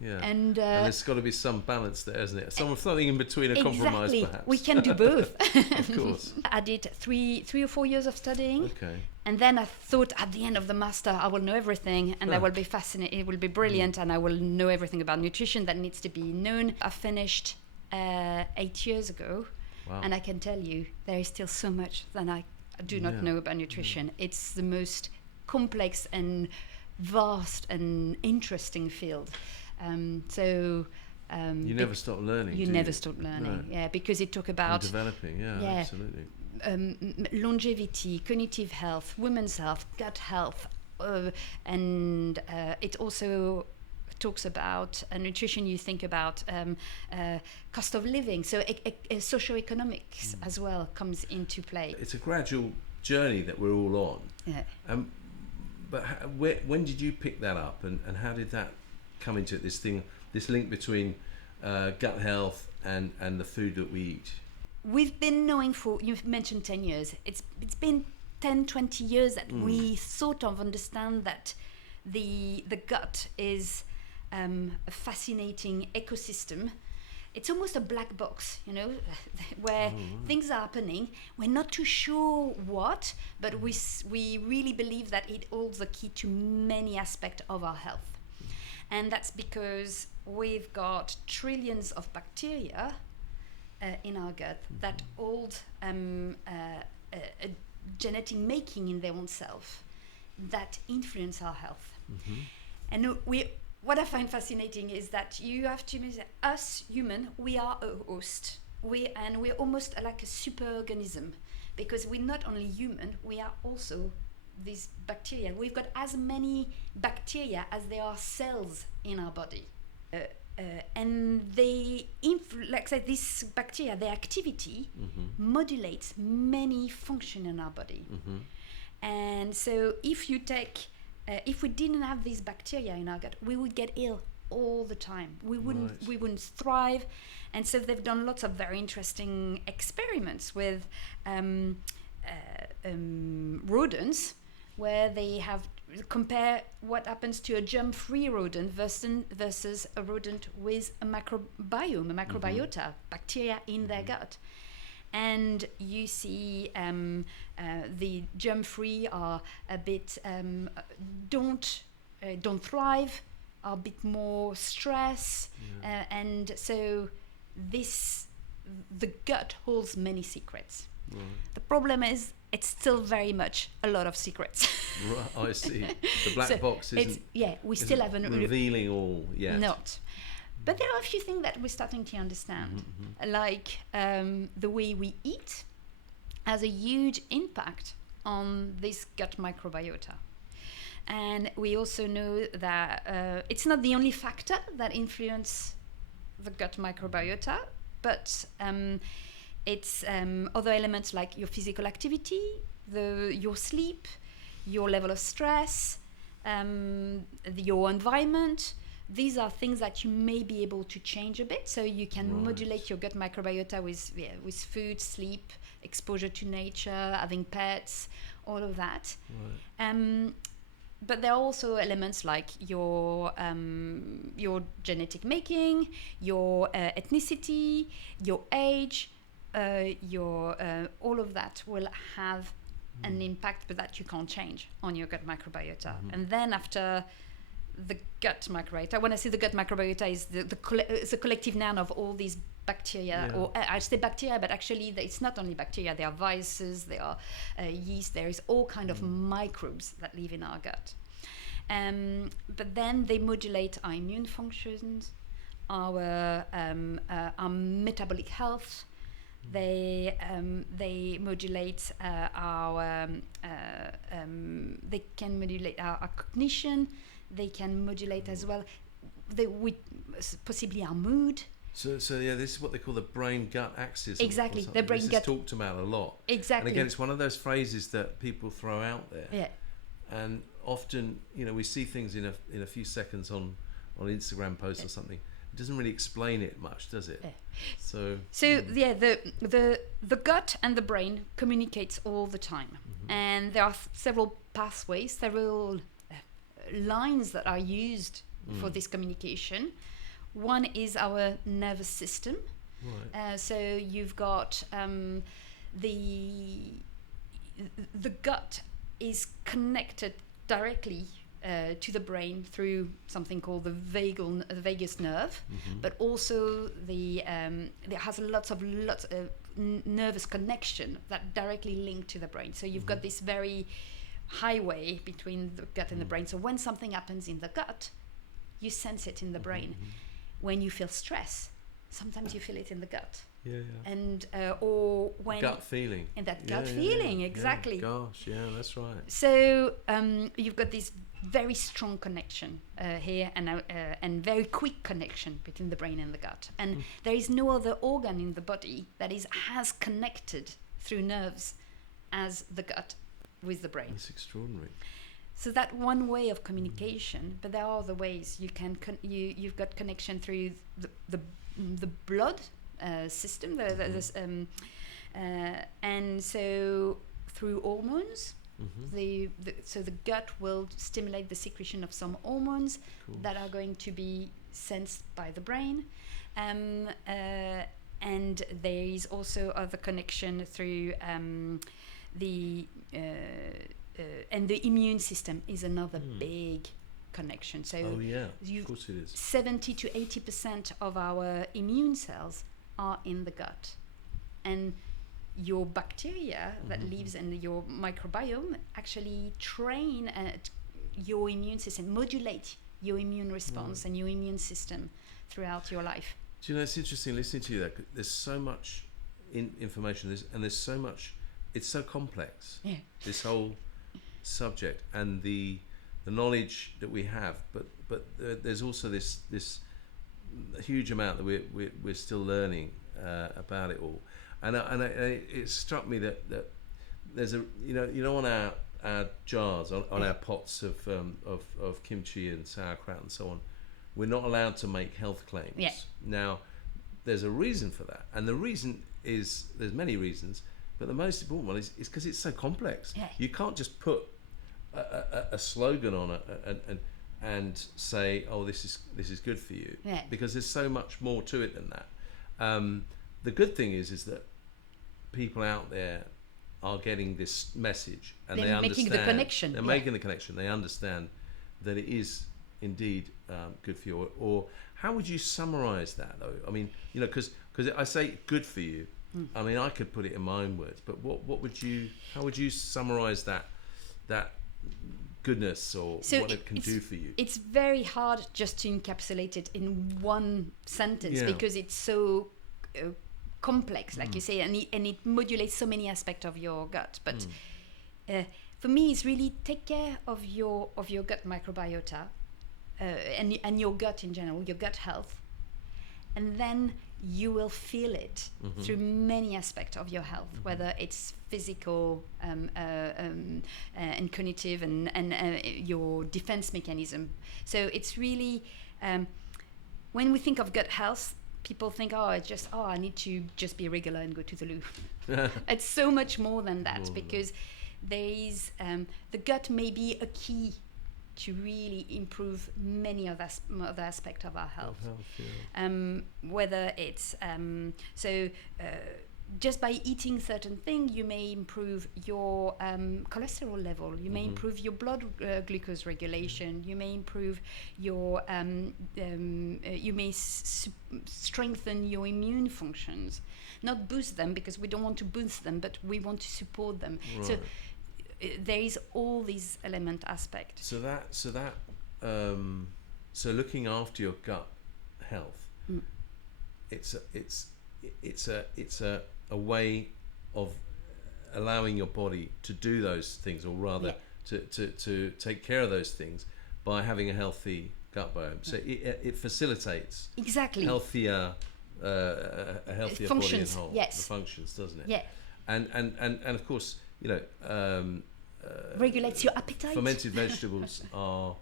Yeah. And there's got to be some balance there, isn't it? Something in between, a compromise, exactly. perhaps. We can do both. Of course. I did three or 4 years of studying. Okay. And then I thought at the end of the master, I will know everything, and I will be fascinated. It will be brilliant, and I will know everything about nutrition that needs to be known. I finished 8 years ago, Wow. and I can tell you there is still so much that I do not know about nutrition. It's the most complex and vast and interesting field. You never stop learning. You do never stop learning, No. because it talk And about developing. Yeah, Yeah. absolutely. Longevity, cognitive health, women's health, gut health, and it also talks about nutrition. You think about cost of living, so socioeconomics as well comes into play. It's a gradual journey that we're all on. Yeah. But when did you pick that up, and how did that come into it, this link between gut health and the food that we eat? We've been knowing you've mentioned 10 years. It's been 10, 20 years that we sort of understand that the gut is a fascinating ecosystem. It's almost a black box, where things are happening. We're not too sure what, but we really believe that it holds the key to many aspects of our health. And that's because we've got trillions of bacteria in our gut that hold a genetic making in their own self that influence our health. And what I find fascinating is that you have to imagine us human, we are a host. We're almost like a super organism, because we're not only human, we are also these bacteria. We've got as many bacteria as there are cells in our body. And they, like I said, this bacteria, their activity modulates many functions in our body. And so if we didn't have these bacteria in our gut, we would get ill all the time. We wouldn't thrive. And so they've done lots of very interesting experiments with rodents, where they have compare what happens to a germ-free rodent versus a rodent with a microbiota, bacteria in their gut. And you see the germ-free are a bit don't thrive, are a bit more stress, and so the gut holds many secrets. The problem is it's still very much a lot of secrets. Right, I see. The black box isn't. We still haven't revealing all yet. Not. But there are a few things that we're starting to understand, like the way we eat. has a huge impact on this gut microbiota. And we also know that it's not the only factor that influence the gut microbiota, but it's other elements like your physical activity, your sleep, your level of stress, your environment. These are things that you may be able to change a bit, so you can modulate your gut microbiota with food, sleep, exposure to nature, having pets, all of that. But there are also elements like your genetic making, your ethnicity, your age, all of that will have an impact, but that you can't change on your gut microbiota. And then after the gut microbiota, when I say the gut microbiota, is it's a collective noun of all these bacteria, or I say bacteria, but actually it's not only bacteria. There are viruses, there are yeast, there is all kind of microbes that live in our gut. But then they modulate our immune functions, our metabolic health. They modulate they can modulate our cognition. They can modulate as well possibly our mood. So yeah, this is what they call the brain-gut axis. Exactly, the brain-gut. This is talked about a lot. Exactly. And again, it's one of those phrases that people throw out there. Yeah. And often, we see things in a few seconds on Instagram posts or something. It doesn't really explain it much, does it? Yeah. So the gut and the brain communicates all the time, and there are several pathways, several lines that are used for this communication. One is our nervous system. Right. So you've got the gut is connected directly to the brain through something called the vagus nerve, but also there has lots of nervous connection that directly link to the brain. So you've got this very highway between the gut and the brain. So when something happens in the gut, you sense it in the brain. When you feel stress, sometimes you feel it in the gut. And or when gut feeling. And that gut feeling, exactly. Gosh, yeah, that's right. So you've got this very strong connection here, and very quick connection between the brain and the gut. And there is no other organ in the body that is as connected through nerves as the gut with the brain. That's extraordinary. So that one way of communication, but there are other ways. You can you've got connection through the blood system, and so through hormones. So the gut will stimulate the secretion of some hormones that are going to be sensed by the brain, and there is also other connection through and the immune system is another big connection. So of course it is. 70 to 80% of our immune cells are in the gut, and your bacteria that lives in your microbiome actually train your immune system, modulate your immune response and your immune system throughout your life. Do you know, it's interesting listening to you there. There's so much information, and there's so much. It's so complex. Yeah. This whole subject and the knowledge that we have, but there's also this huge amount that we're still learning about it all. And it struck me that there's a on our jars, on our pots of kimchi and sauerkraut and so on, we're not allowed to make health claims. Yeah. Now, there's a reason for that, and the reason is there's many reasons, but the most important one is because it's so complex. Yeah. You can't just put a slogan on it and say, oh, this is good for you, because there's so much more to it than that. The good thing is that people out there are getting this message, and they understand. Making the connection. They're making the connection. They understand that it is indeed good for you. Or how would you summarize that, though? I mean, because I say good for you. I mean, I could put it in my own words, but how would you summarize that goodness, or what it can do for you? It's very hard just to encapsulate it in one sentence, because it's so complex, like you say, and it modulates so many aspects of your gut. But for me, it's really take care of your gut microbiota and your gut in general, your gut health, and then you will feel it through many aspects of your health, whether it's physical and cognitive and your defense mechanism. So it's really, when we think of gut health, people think, I need to just be regular and go to the loo. It's so much more than that, because there is, the gut may be a key to really improve many other aspects of our health. Whether it's just by eating certain things, you may improve your cholesterol level, you may improve your blood glucose regulation, you may improve your you may strengthen your immune functions, not boost them, because we don't want to boost them, but we want to support them. Right. So there is all these element aspect. So looking after your gut health, it's a way of allowing your body to do those things, or rather to take care of those things by having a healthy gut biome. So it facilitates healthier a healthier functions, body and whole. yes. The functions, doesn't it? Yeah. And of course, regulates your appetite. Fermented vegetables are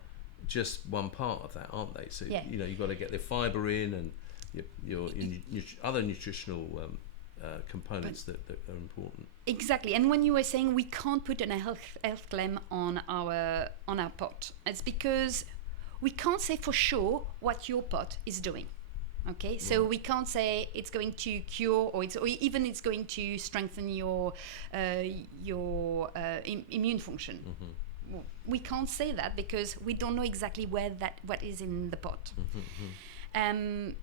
just one part of that, aren't they? So you've got to get the fibre in, and your other nutritional components that are important. Exactly. And when you were saying we can't put a health claim on our pot, it's because we can't say for sure what your pot is doing. Okay, so we can't say it's going to cure, or even it's going to strengthen your immune function. We can't say that because we don't know exactly what is in the pot. And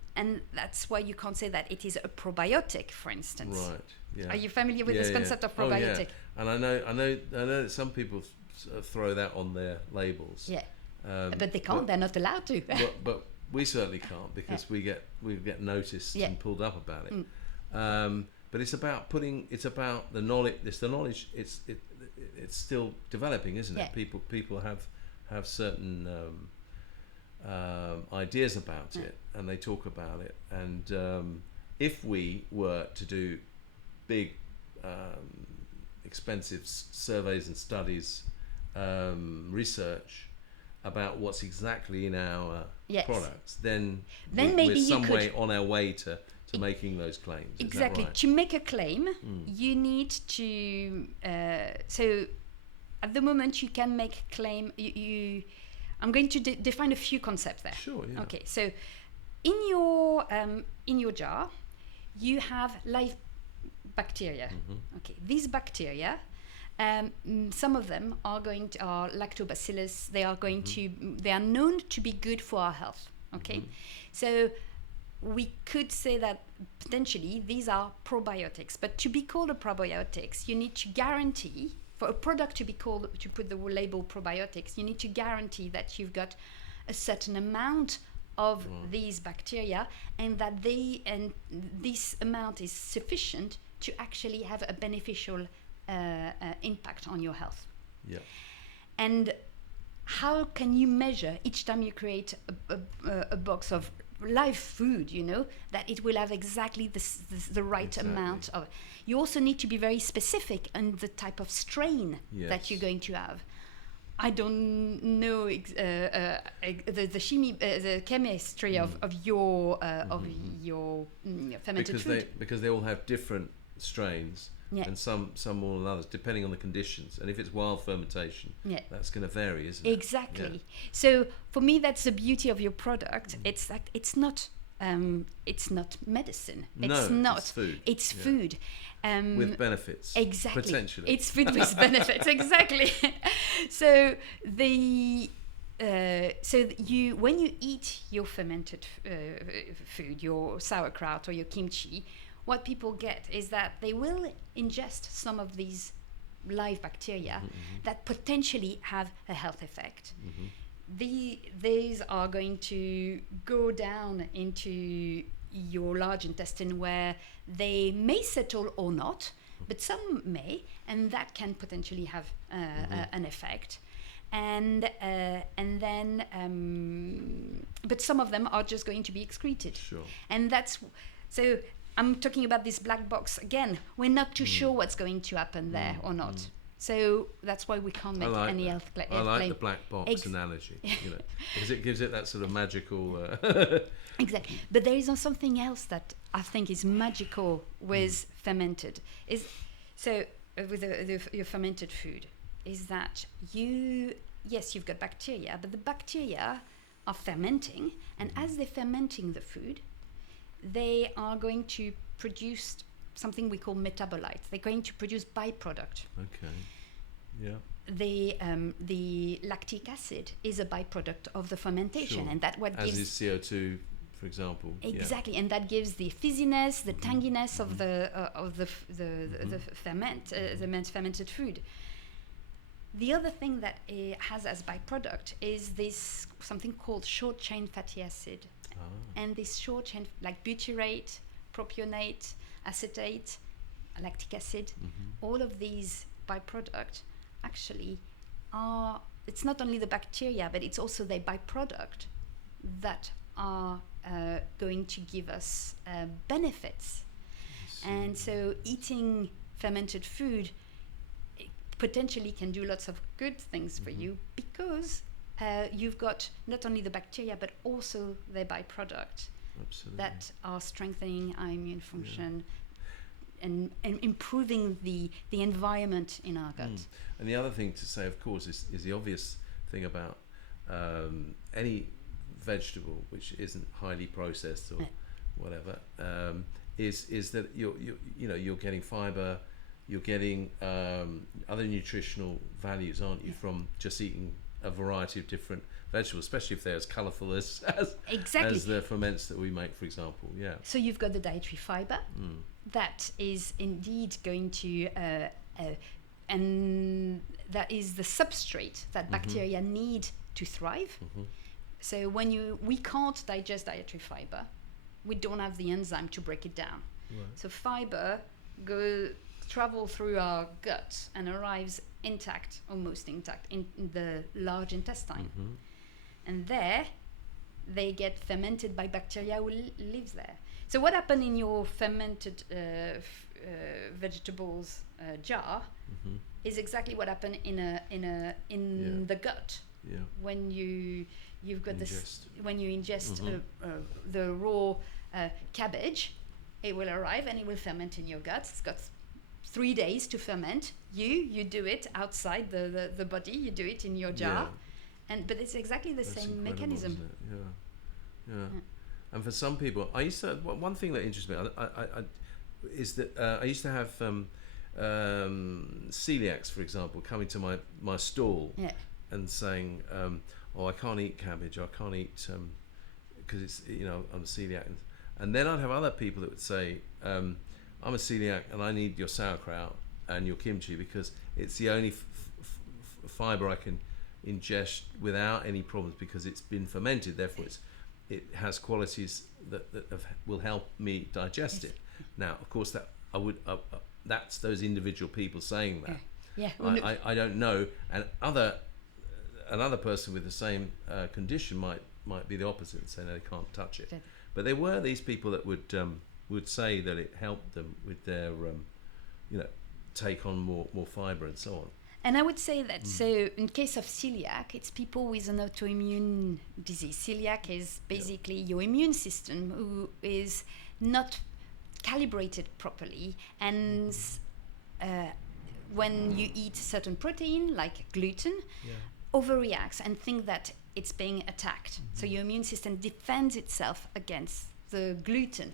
that's why you can't say that it is a probiotic, for instance. Right. Yeah. Are you familiar with this concept of probiotic? And I know that some people throw that on their labels. Yeah. But they can't. They're not allowed to. but we certainly can't, because we get noticed and pulled up about it. But it's about the knowledge. It's the knowledge. It's still developing, isn't it? People have certain ideas about it, and they talk about it. And if we were to do big, expensive surveys and studies, research about what's exactly in our products, then maybe we're you way on our way to making those claims. Exactly. Is that right? To make a claim, you need to. So, at the moment, you can make a claim. I'm going to define a few concepts there. Sure. Yeah. Okay. So, in your jar, you have live bacteria. Okay. These bacteria. Some of them are lactobacillus. They are known to be good for our health. Okay, so we could say that potentially these are probiotics. But to be called a probiotics, you need to guarantee, for a product to put the label probiotics, you need to guarantee that you've got a certain amount of these bacteria, and that this amount is sufficient to actually have a beneficial impact on your health. Yeah. And how can you measure each time you create a box of live food, that it will have exactly the right amount of. You also need to be very specific on the type of strain that you're going to have. I don't know the chemistry of your fermented food, because they all have different strains. Yeah. And some more than others, depending on the conditions. And if it's wild fermentation, that's going to vary, isn't it? Exactly. Yeah. So for me, that's the beauty of your product. It's like it's not medicine. It's food. It's food. With benefits. Exactly. Potentially. It's food with benefits. Exactly. So when you eat your fermented food, your sauerkraut or your kimchi, what people get is that they will ingest some of these live bacteria that potentially have a health effect. These are going to go down into your large intestine, where they may settle or not, but some may, and that can potentially have an effect. And then, but some of them are just going to be excreted. Sure. And that's, so I'm talking about this black box again. We're not too sure what's going to happen there or not. So that's why we can't make any health claim. I like the black box analogy, because it gives it that sort of magical. Exactly. But there is something else that I think is magical with fermented. With your fermented food, is that you've got bacteria, but the bacteria are fermenting, and as they're fermenting the food, they are going to produce something we call metabolites. They're going to produce byproduct. Okay. Yeah. The lactic acid is a byproduct of the fermentation, and that what gives, as is CO2, for example. Exactly, and that gives the fizziness, the tanginess of the fermented food. The other thing that it has as byproduct is this something called short chain fatty acid, and this short chain, like butyrate, propionate, acetate, lactic acid, all of these byproducts actually are, it's not only the bacteria, but it's also the byproduct that are going to give us benefits. And so eating fermented food potentially can do lots of good things for you, because you've got not only the bacteria but also the byproduct that are strengthening our immune function and improving the environment in our gut. And the other thing to say, of course, is the obvious thing about any vegetable which isn't highly processed or whatever, is that you're getting fiber, you're getting other nutritional values, aren't you, from just eating a variety of different vegetables, especially if they're as colourful as the ferments that we make, for example. So you've got the dietary fiber that is indeed going to and that is the substrate that bacteria need to thrive. So we can't digest dietary fiber, we don't have the enzyme to break it down. So fiber travel through our gut and arrives intact, almost intact, in the large intestine. And there they get fermented by bacteria who lives there. So what happened in your fermented vegetables jar is exactly what happened in the gut. When you've got when you ingest the raw cabbage, it will arrive and it will ferment in your gut. It's got 3 days to ferment. You do it outside the body. You do it in your jar, but it's exactly the same mechanism. And for some people, I used to. One thing that interests me is that I used to have celiacs, for example, coming to my stall and saying, "Oh, I can't eat cabbage. I can't eat because it's I'm a celiac." And then I'd have other people that would say, "I'm a celiac and I need your sauerkraut and your kimchi because it's the only fiber I can ingest without any problems because it's been fermented. Therefore, it has qualities that will help me digest it." Now, of course, that that's those individual people saying that. I don't know, and another person with the same condition might be the opposite and say no, they can't touch it. But there were these people that would say that it helped them with their take on more fiber and so on. And I would say that, so in case of celiac, it's people with an autoimmune disease. Celiac is basically your immune system who is not calibrated properly, and when you eat certain protein like gluten, overreacts and think that it's being attacked. So your immune system defends itself against the gluten.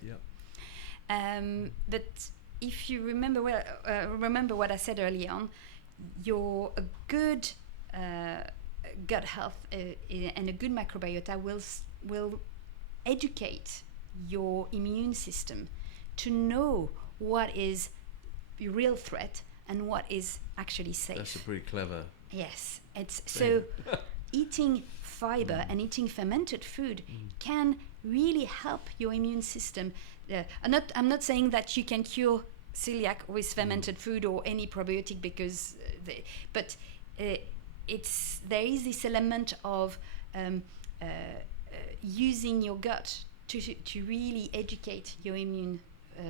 But if you remember what I said earlier on, a good gut health and a good microbiota will educate your immune system to know what is a real threat and what is actually safe. That's a pretty clever. Yes, it's thing. So eating fiber and eating fermented food can really help your immune system. I'm not saying that you can cure celiac with fermented food or any probiotic, because there is this element of using your gut to really educate your immune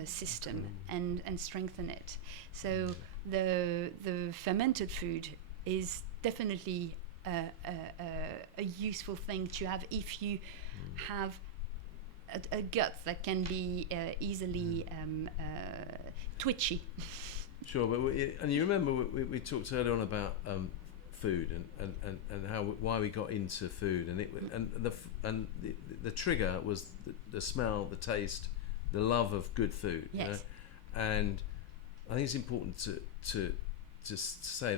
system and strengthen it. So the fermented food is definitely a useful thing to have if you have a gut that can be easily twitchy. Sure, but and you remember we talked earlier on about food and why we got into food, and the trigger was the smell, the taste, the love of good food. Yes. You know? And I think it's important to say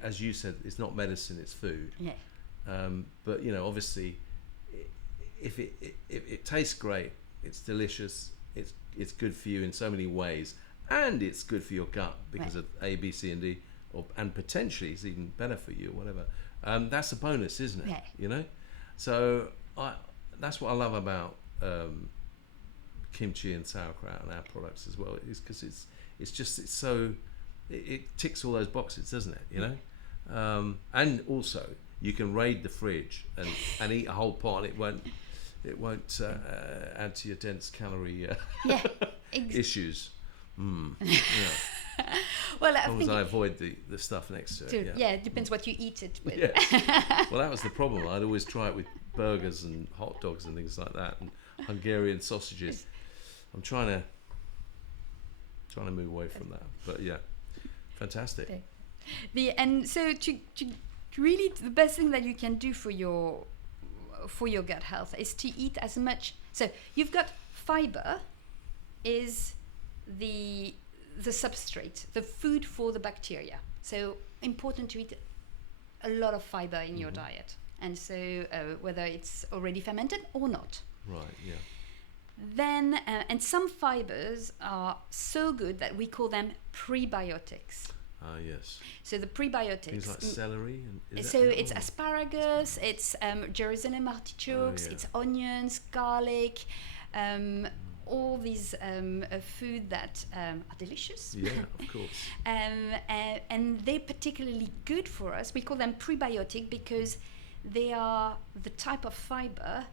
as you said, it's not medicine, it's food. Yeah. But obviously, if it tastes great, it's delicious, it's good for you in so many ways, and it's good for your gut because of A, B, C, and D, and potentially it's even better for you or whatever. That's a bonus, isn't it? Yeah. So that's what I love about kimchi and sauerkraut and our products as well, is because it ticks all those boxes, doesn't it? And also you can raid the fridge and eat a whole pot, and it won't add to your dense calorie issues. Yeah. Well, as long as I avoid the stuff next to it. Yeah, it depends what you eat it with. Yeah. Well, that was the problem. I'd always try it with burgers and hot dogs and things like that, and Hungarian sausages. I'm trying to move away from that, but yeah, fantastic. And so to really, the best thing that you can do for your gut health is to eat as much. So you've got fiber is the substrate, the food for the bacteria. So important to eat a lot of fiber in your diet, and so whether it's already fermented or not. Right. Yeah. Then and some fibers are so good that we call them prebiotics. Ah, yes. So the prebiotics. Things like celery. It's asparagus, it's Jerusalem artichokes, it's onions, garlic, all these food that are delicious. Yeah, of course. And they're particularly good for us. We call them prebiotic because they are the type of fiber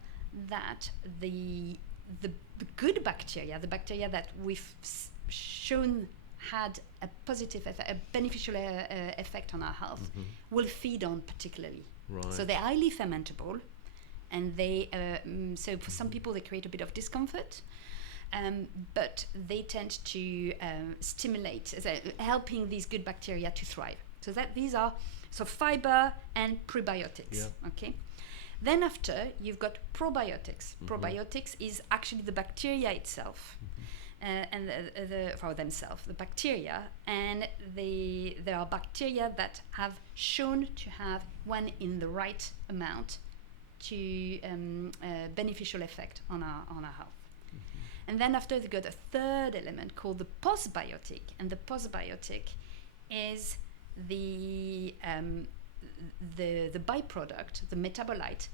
that the good bacteria, the bacteria that we've shown had a positive effect, a beneficial effect on our health, will feed on particularly. Right. So they're highly fermentable, and they so for some people they create a bit of discomfort, but they tend to stimulate, helping these good bacteria to thrive. So that these are fiber and prebiotics. Yeah. Okay. Then after you've got probiotics. Probiotics is actually the bacteria itself. And for themselves, the bacteria, and there are bacteria that have shown to have, when in the right amount, to beneficial effect on our health. And then after they got a third element called the postbiotic, and the postbiotic is the byproduct, the metabolite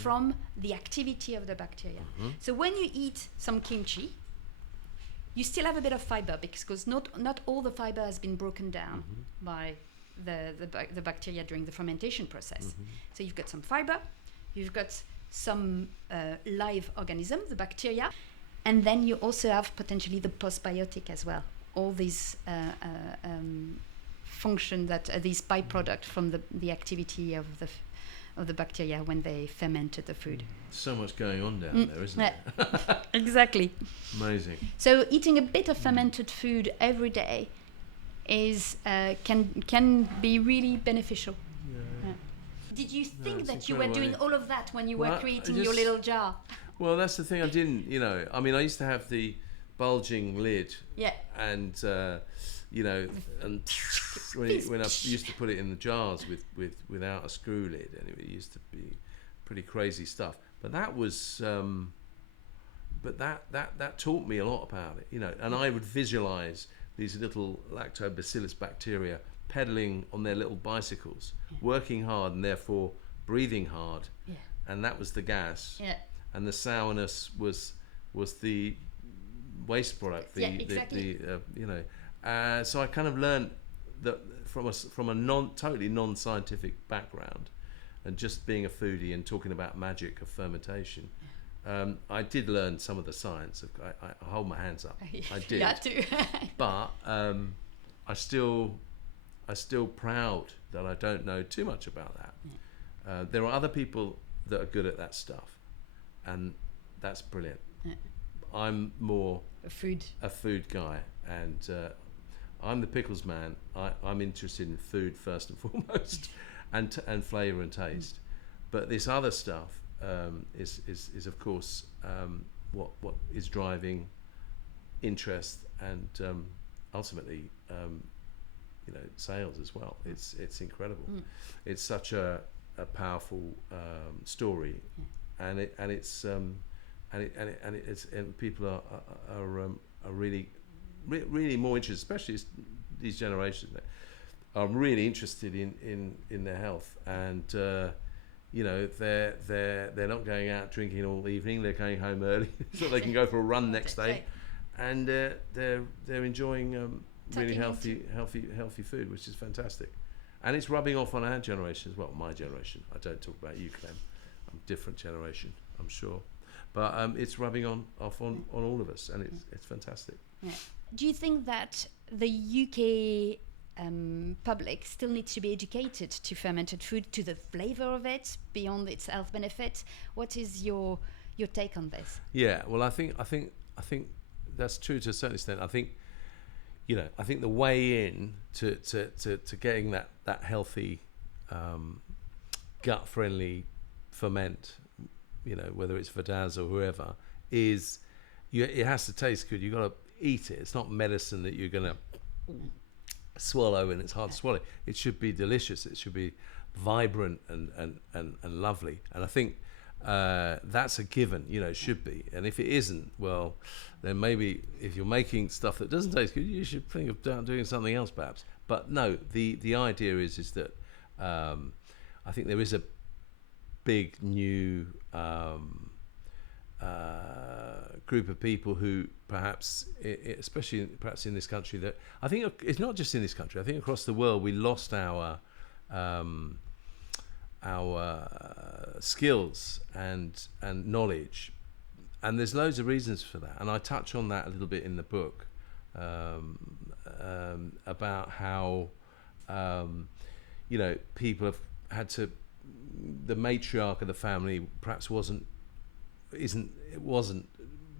from the activity of the bacteria. So when you eat some kimchi, you still have a bit of fiber because not all the fiber has been broken down by the bacteria during the fermentation process. So you've got some fiber, you've got some live organism, the bacteria, and then you also have potentially the postbiotic as well. All these function that these byproduct from the activity of the bacteria when they fermented the food. So much going on down there, isn't there? Exactly. Amazing. So eating a bit of fermented food every day is can be really beneficial. Yeah. Did you think that you were doing all of that when you were creating your little jar? Well, that's the thing. I didn't. I mean, I used to have the bulging lid. Yeah. And and when I used to put it in the jars without a screw lid, anyway, it used to be pretty crazy stuff. But that was, that taught me a lot about it, And I would visualize these little lactobacillus bacteria pedaling on their little bicycles, working hard, and therefore breathing hard, and that was the gas, and the sourness was the waste product. So I kind of learned that from a totally non-scientific background, and just being a foodie and talking about magic of fermentation. I did learn some of the science. I hold my hands up. I did. Yeah, too. But I'm still proud that I don't know too much about that. There are other people that are good at that stuff, and that's brilliant. I'm more a food guy, and I'm the pickles man. I'm interested in food first and foremost, and flavour and taste. But this other stuff is of course what is driving interest and ultimately sales as well. It's incredible. It's such a powerful story, and people are really more interested, especially these generations that are really interested in their health, and they're not going out drinking all evening. They're going home early so they can go for a run next day, and they're enjoying really healthy food, which is fantastic, and it's rubbing off on our generation as well. My generation. I don't talk about you, Clem. I'm a different generation, I'm sure, but it's rubbing off on all of us, and it's fantastic. Yeah. Do you think that the UK public still needs to be educated to fermented food, to the flavour of it, beyond its health benefits? What is your take on this? Yeah, well, I think that's true to a certain extent. I think the way in to getting that healthy, gut friendly ferment, whether it's Vadasz or whoever, is it has to taste good. You've got to eat it. It's not medicine that you're going to swallow and it's hard to swallow. It should be delicious. It should be vibrant and lovely. And I think that's a given, it should be. And if it isn't, well, then maybe if you're making stuff that doesn't taste good, you should think of doing something else perhaps. But no, the idea is that I think there is a big new group of people who perhaps, especially perhaps in this country, that I think it's not just in this country. I think across the world we lost our skills and knowledge, and there's loads of reasons for that. And I touch on that a little bit in the book about how people have had to. The matriarch of the family perhaps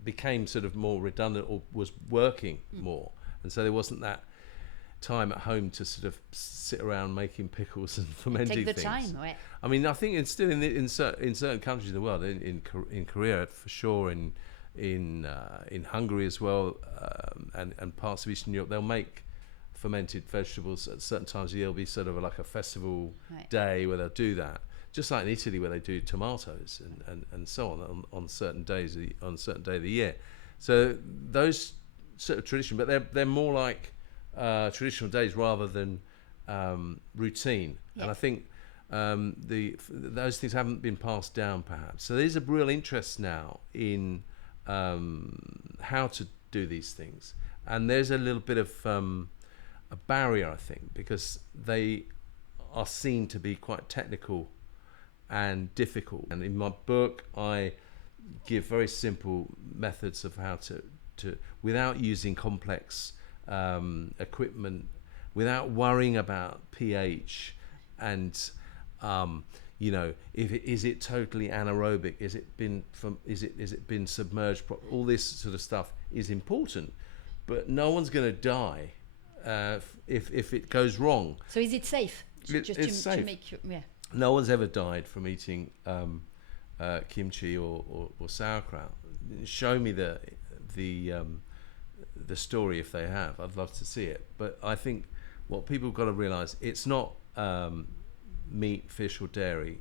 became sort of more redundant or was working more, and so there wasn't that time at home to sort of sit around making pickles and fermenting things. Take the things. time, right? I mean, I think it's still in certain countries in the world, in Korea for sure, in Hungary as well, and parts of Eastern Europe, they'll make fermented vegetables at certain times of the year. There'll be sort of like a festival day where they'll do that. Just like in Italy where they do tomatoes and so on certain days on a certain day of the year. So those sort of tradition, but they're more like traditional days rather than routine. Yeah. And I think those things haven't been passed down perhaps. So there's a real interest now in how to do these things. And there's a little bit of a barrier, I think, because they are seen to be quite technical and difficult. And in my book, I give very simple methods of how to without using complex equipment, without worrying about pH, and is it totally anaerobic? Is it been submerged? All this sort of stuff is important, but no one's going to die if it goes wrong. So is it safe? It's safe. To make you, yeah. No one's ever died from eating kimchi or sauerkraut. Show me the story if they have. I'd love to see it. But I think what people have got to realise, it's not meat, fish or dairy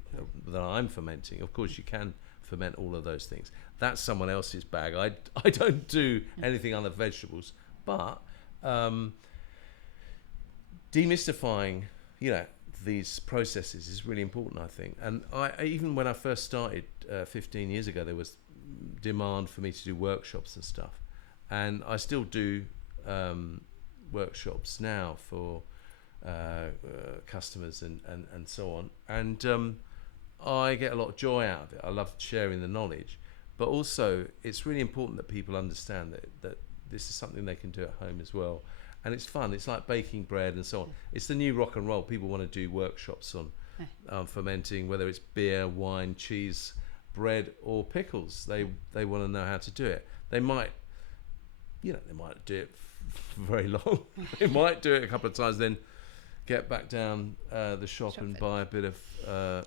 that I'm fermenting. Of course you can ferment all of those things. That's someone else's bag. I don't do anything other vegetables. But demystifying, these processes is really important, I think. And even when I first started 15 years ago, there was demand for me to do workshops and stuff, and I still do workshops now for customers and so on, and I get a lot of joy out of it. I love sharing the knowledge, but also it's really important that people understand that this is something they can do at home as well, and it's fun. It's like baking bread and so on. It's the new rock and roll. People want to do workshops on fermenting, whether it's beer, wine, cheese, bread or pickles. They want to know how to do it. They might do it for very long. They might do it a couple of times, then get back down the shop and buy a bit of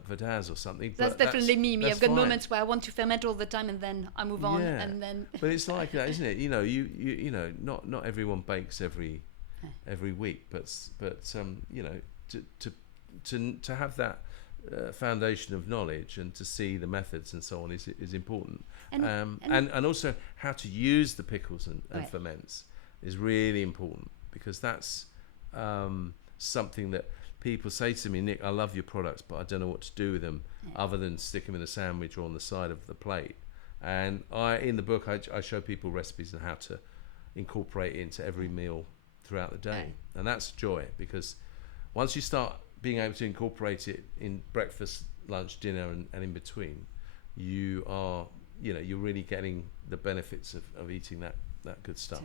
Vadasz or something. That's definitely me. I've got moments where I want to ferment all the time, and then I move on, and then. But it's like that, isn't it? You know, not everyone bakes every week, but you know, to have that foundation of knowledge and to see the methods and so on is important, and also how to use the pickles and ferments is really important, because that's something that people say to me, Nick, I love your products, but I don't know what to do with them other than stick them in a sandwich or on the side of the plate. And in the book I show people recipes on how to incorporate it into every meal throughout the day, and that's joy, because once you start being able to incorporate it in breakfast, lunch, dinner and in between, you're really getting the benefits of eating that good stuff.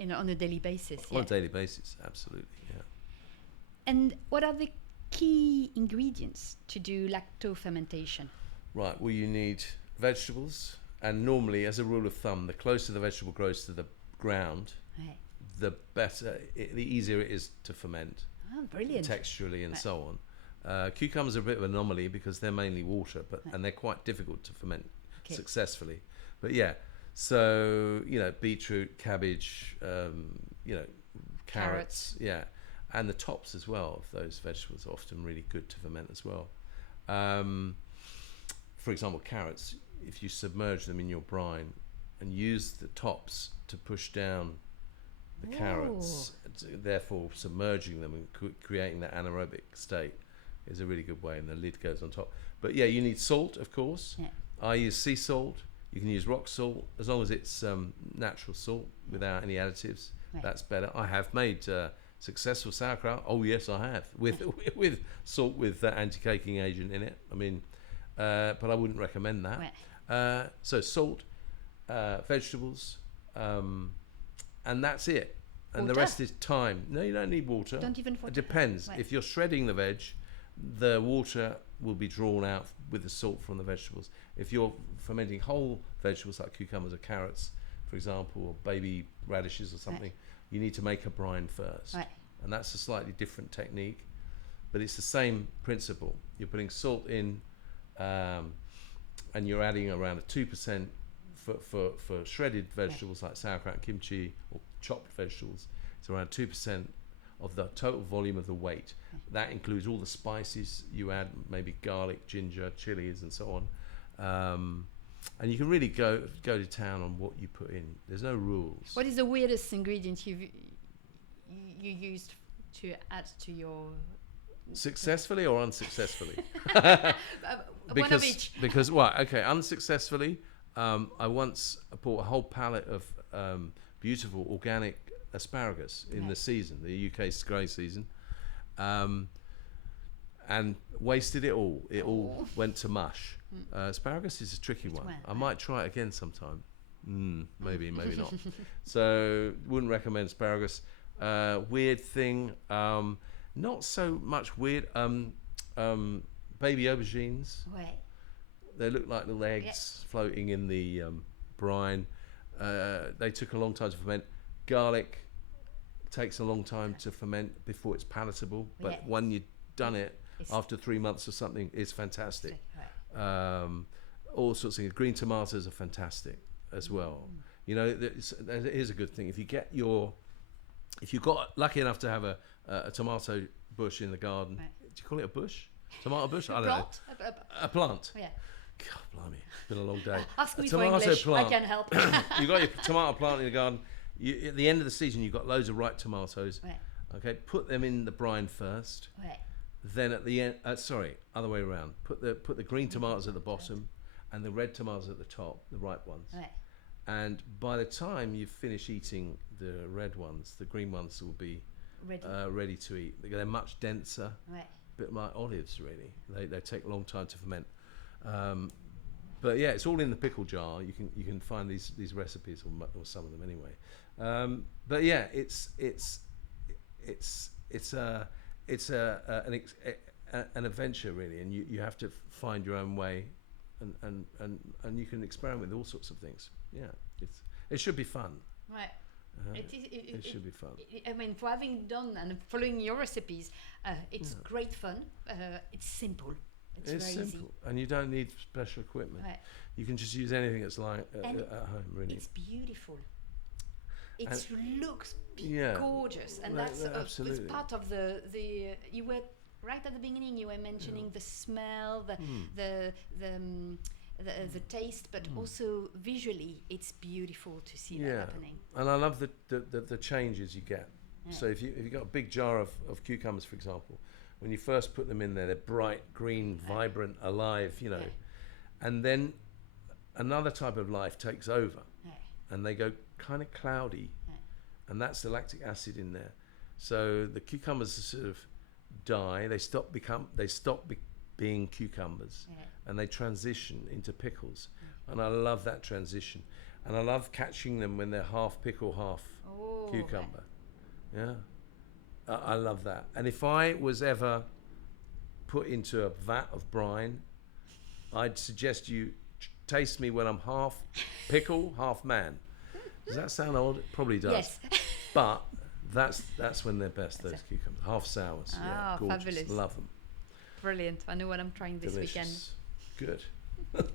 On a daily basis. On a daily basis, absolutely, yeah. And what are the key ingredients to do lacto fermentation? Right, well, you need vegetables, and normally, as a rule of thumb, the closer the vegetable grows to the ground, the better, the easier it is to ferment. Oh, brilliant. Texturally and so on. Cucumbers are a bit of an anomaly because they're mainly water, and they're quite difficult to ferment successfully. But so beetroot, cabbage, carrots, and the tops as well of those vegetables are often really good to ferment as well. For example, carrots, if you submerge them in your brine and use the tops to push down the carrots, therefore submerging them and creating that anaerobic state, is a really good way, and the lid goes on top. But you need salt, of course. I use sea salt. You can use rock salt, as long as it's natural salt without any additives. That's better. I have made successful sauerkraut. Oh yes, I have, with salt with anti-caking agent in it. I mean, but I wouldn't recommend that. So salt, vegetables, and that's it. And water? The rest is time. No, you don't need water. Don't even water. It depends. If you're shredding the veg, the water will be drawn out with the salt from the vegetables. If you're fermenting whole vegetables like cucumbers or carrots, for example, or baby radishes or something, you need to make a brine first. And that's a slightly different technique, but it's the same principle. You're putting salt in, and you're adding around a 2% for shredded vegetables like sauerkraut and kimchi, or chopped vegetables. It's around 2% of the total volume of the weight. That includes all the spices you add, maybe garlic, ginger, chilies, and so on. And you can really go to town on what you put in. There's no rules. What is the weirdest ingredient you used to add to your... Successfully or unsuccessfully? One of each. Because unsuccessfully, I once bought a whole pallet of beautiful organic asparagus in the season, the UK's growing season, and wasted it all. It all went to mush. Asparagus is a tricky one. I might try it again sometime. Maybe not. So wouldn't recommend asparagus. Weird thing, not so much weird. Baby aubergines. They look like little eggs floating in the brine. They took a long time to ferment. Garlic takes a long time to ferment before it's palatable, but when you've done it after 3 months or something, it's fantastic. All sorts of things. Green tomatoes are fantastic as well. Here's a good thing. If you got lucky enough to have a tomato bush in the garden, do you call it a bush? Tomato bush? I don't know. A plant. God, blimey, it's been a long day. Ask me for English, plant. I can help. You got your tomato plant in the garden. At the end of the season, you've got loads of ripe tomatoes. Okay, put them in the brine first. then at the end, other way around. Put the green tomatoes at the bottom, and the red tomatoes at the top, the ripe ones. Ouais. And by the time you finish eating the red ones, the green ones will be ready to eat. They're much denser, Ouais. a bit like olives, really. They take a long time to ferment. But yeah, it's all in the pickle jar. You can find these recipes, or some of them anyway. But yeah, it's an adventure, really, and you have to find your own way, and you can experiment with all sorts of things. Yeah, it should be fun. Ouais. It should be fun. I mean, for having done and following your recipes, it's great fun. It's simple. It's very simple, easy. and you don't need special equipment. Right. You can just use anything that's like at home, really. It's beautiful. It looks Yeah. gorgeous, and Right, that's absolutely. it's part of the. You were right at the beginning. You were mentioning the smell, the taste, but also visually, it's beautiful to see that happening. And I love the changes you get. Yeah. So if you got a big jar of cucumbers, for example, when you first put them in there, they're bright green, vibrant, alive, Yeah. and then another type of life takes over, Yeah. and they go kind of cloudy, and that's the lactic acid in there. So the cucumbers sort of die. They stop being cucumbers, and they transition into pickles. And I love that transition, and I love catching them when they're half pickle, half cucumber. Yeah, I love that. And if I was ever put into a vat of brine, I'd suggest you taste me when I'm half pickle, half man. Does that sound odd? It probably does. Yes. But that's when they're best, those cucumbers. Half sours. Yeah, gorgeous. Fabulous. Love them. Brilliant. I know what I'm trying this weekend. Delicious. Good.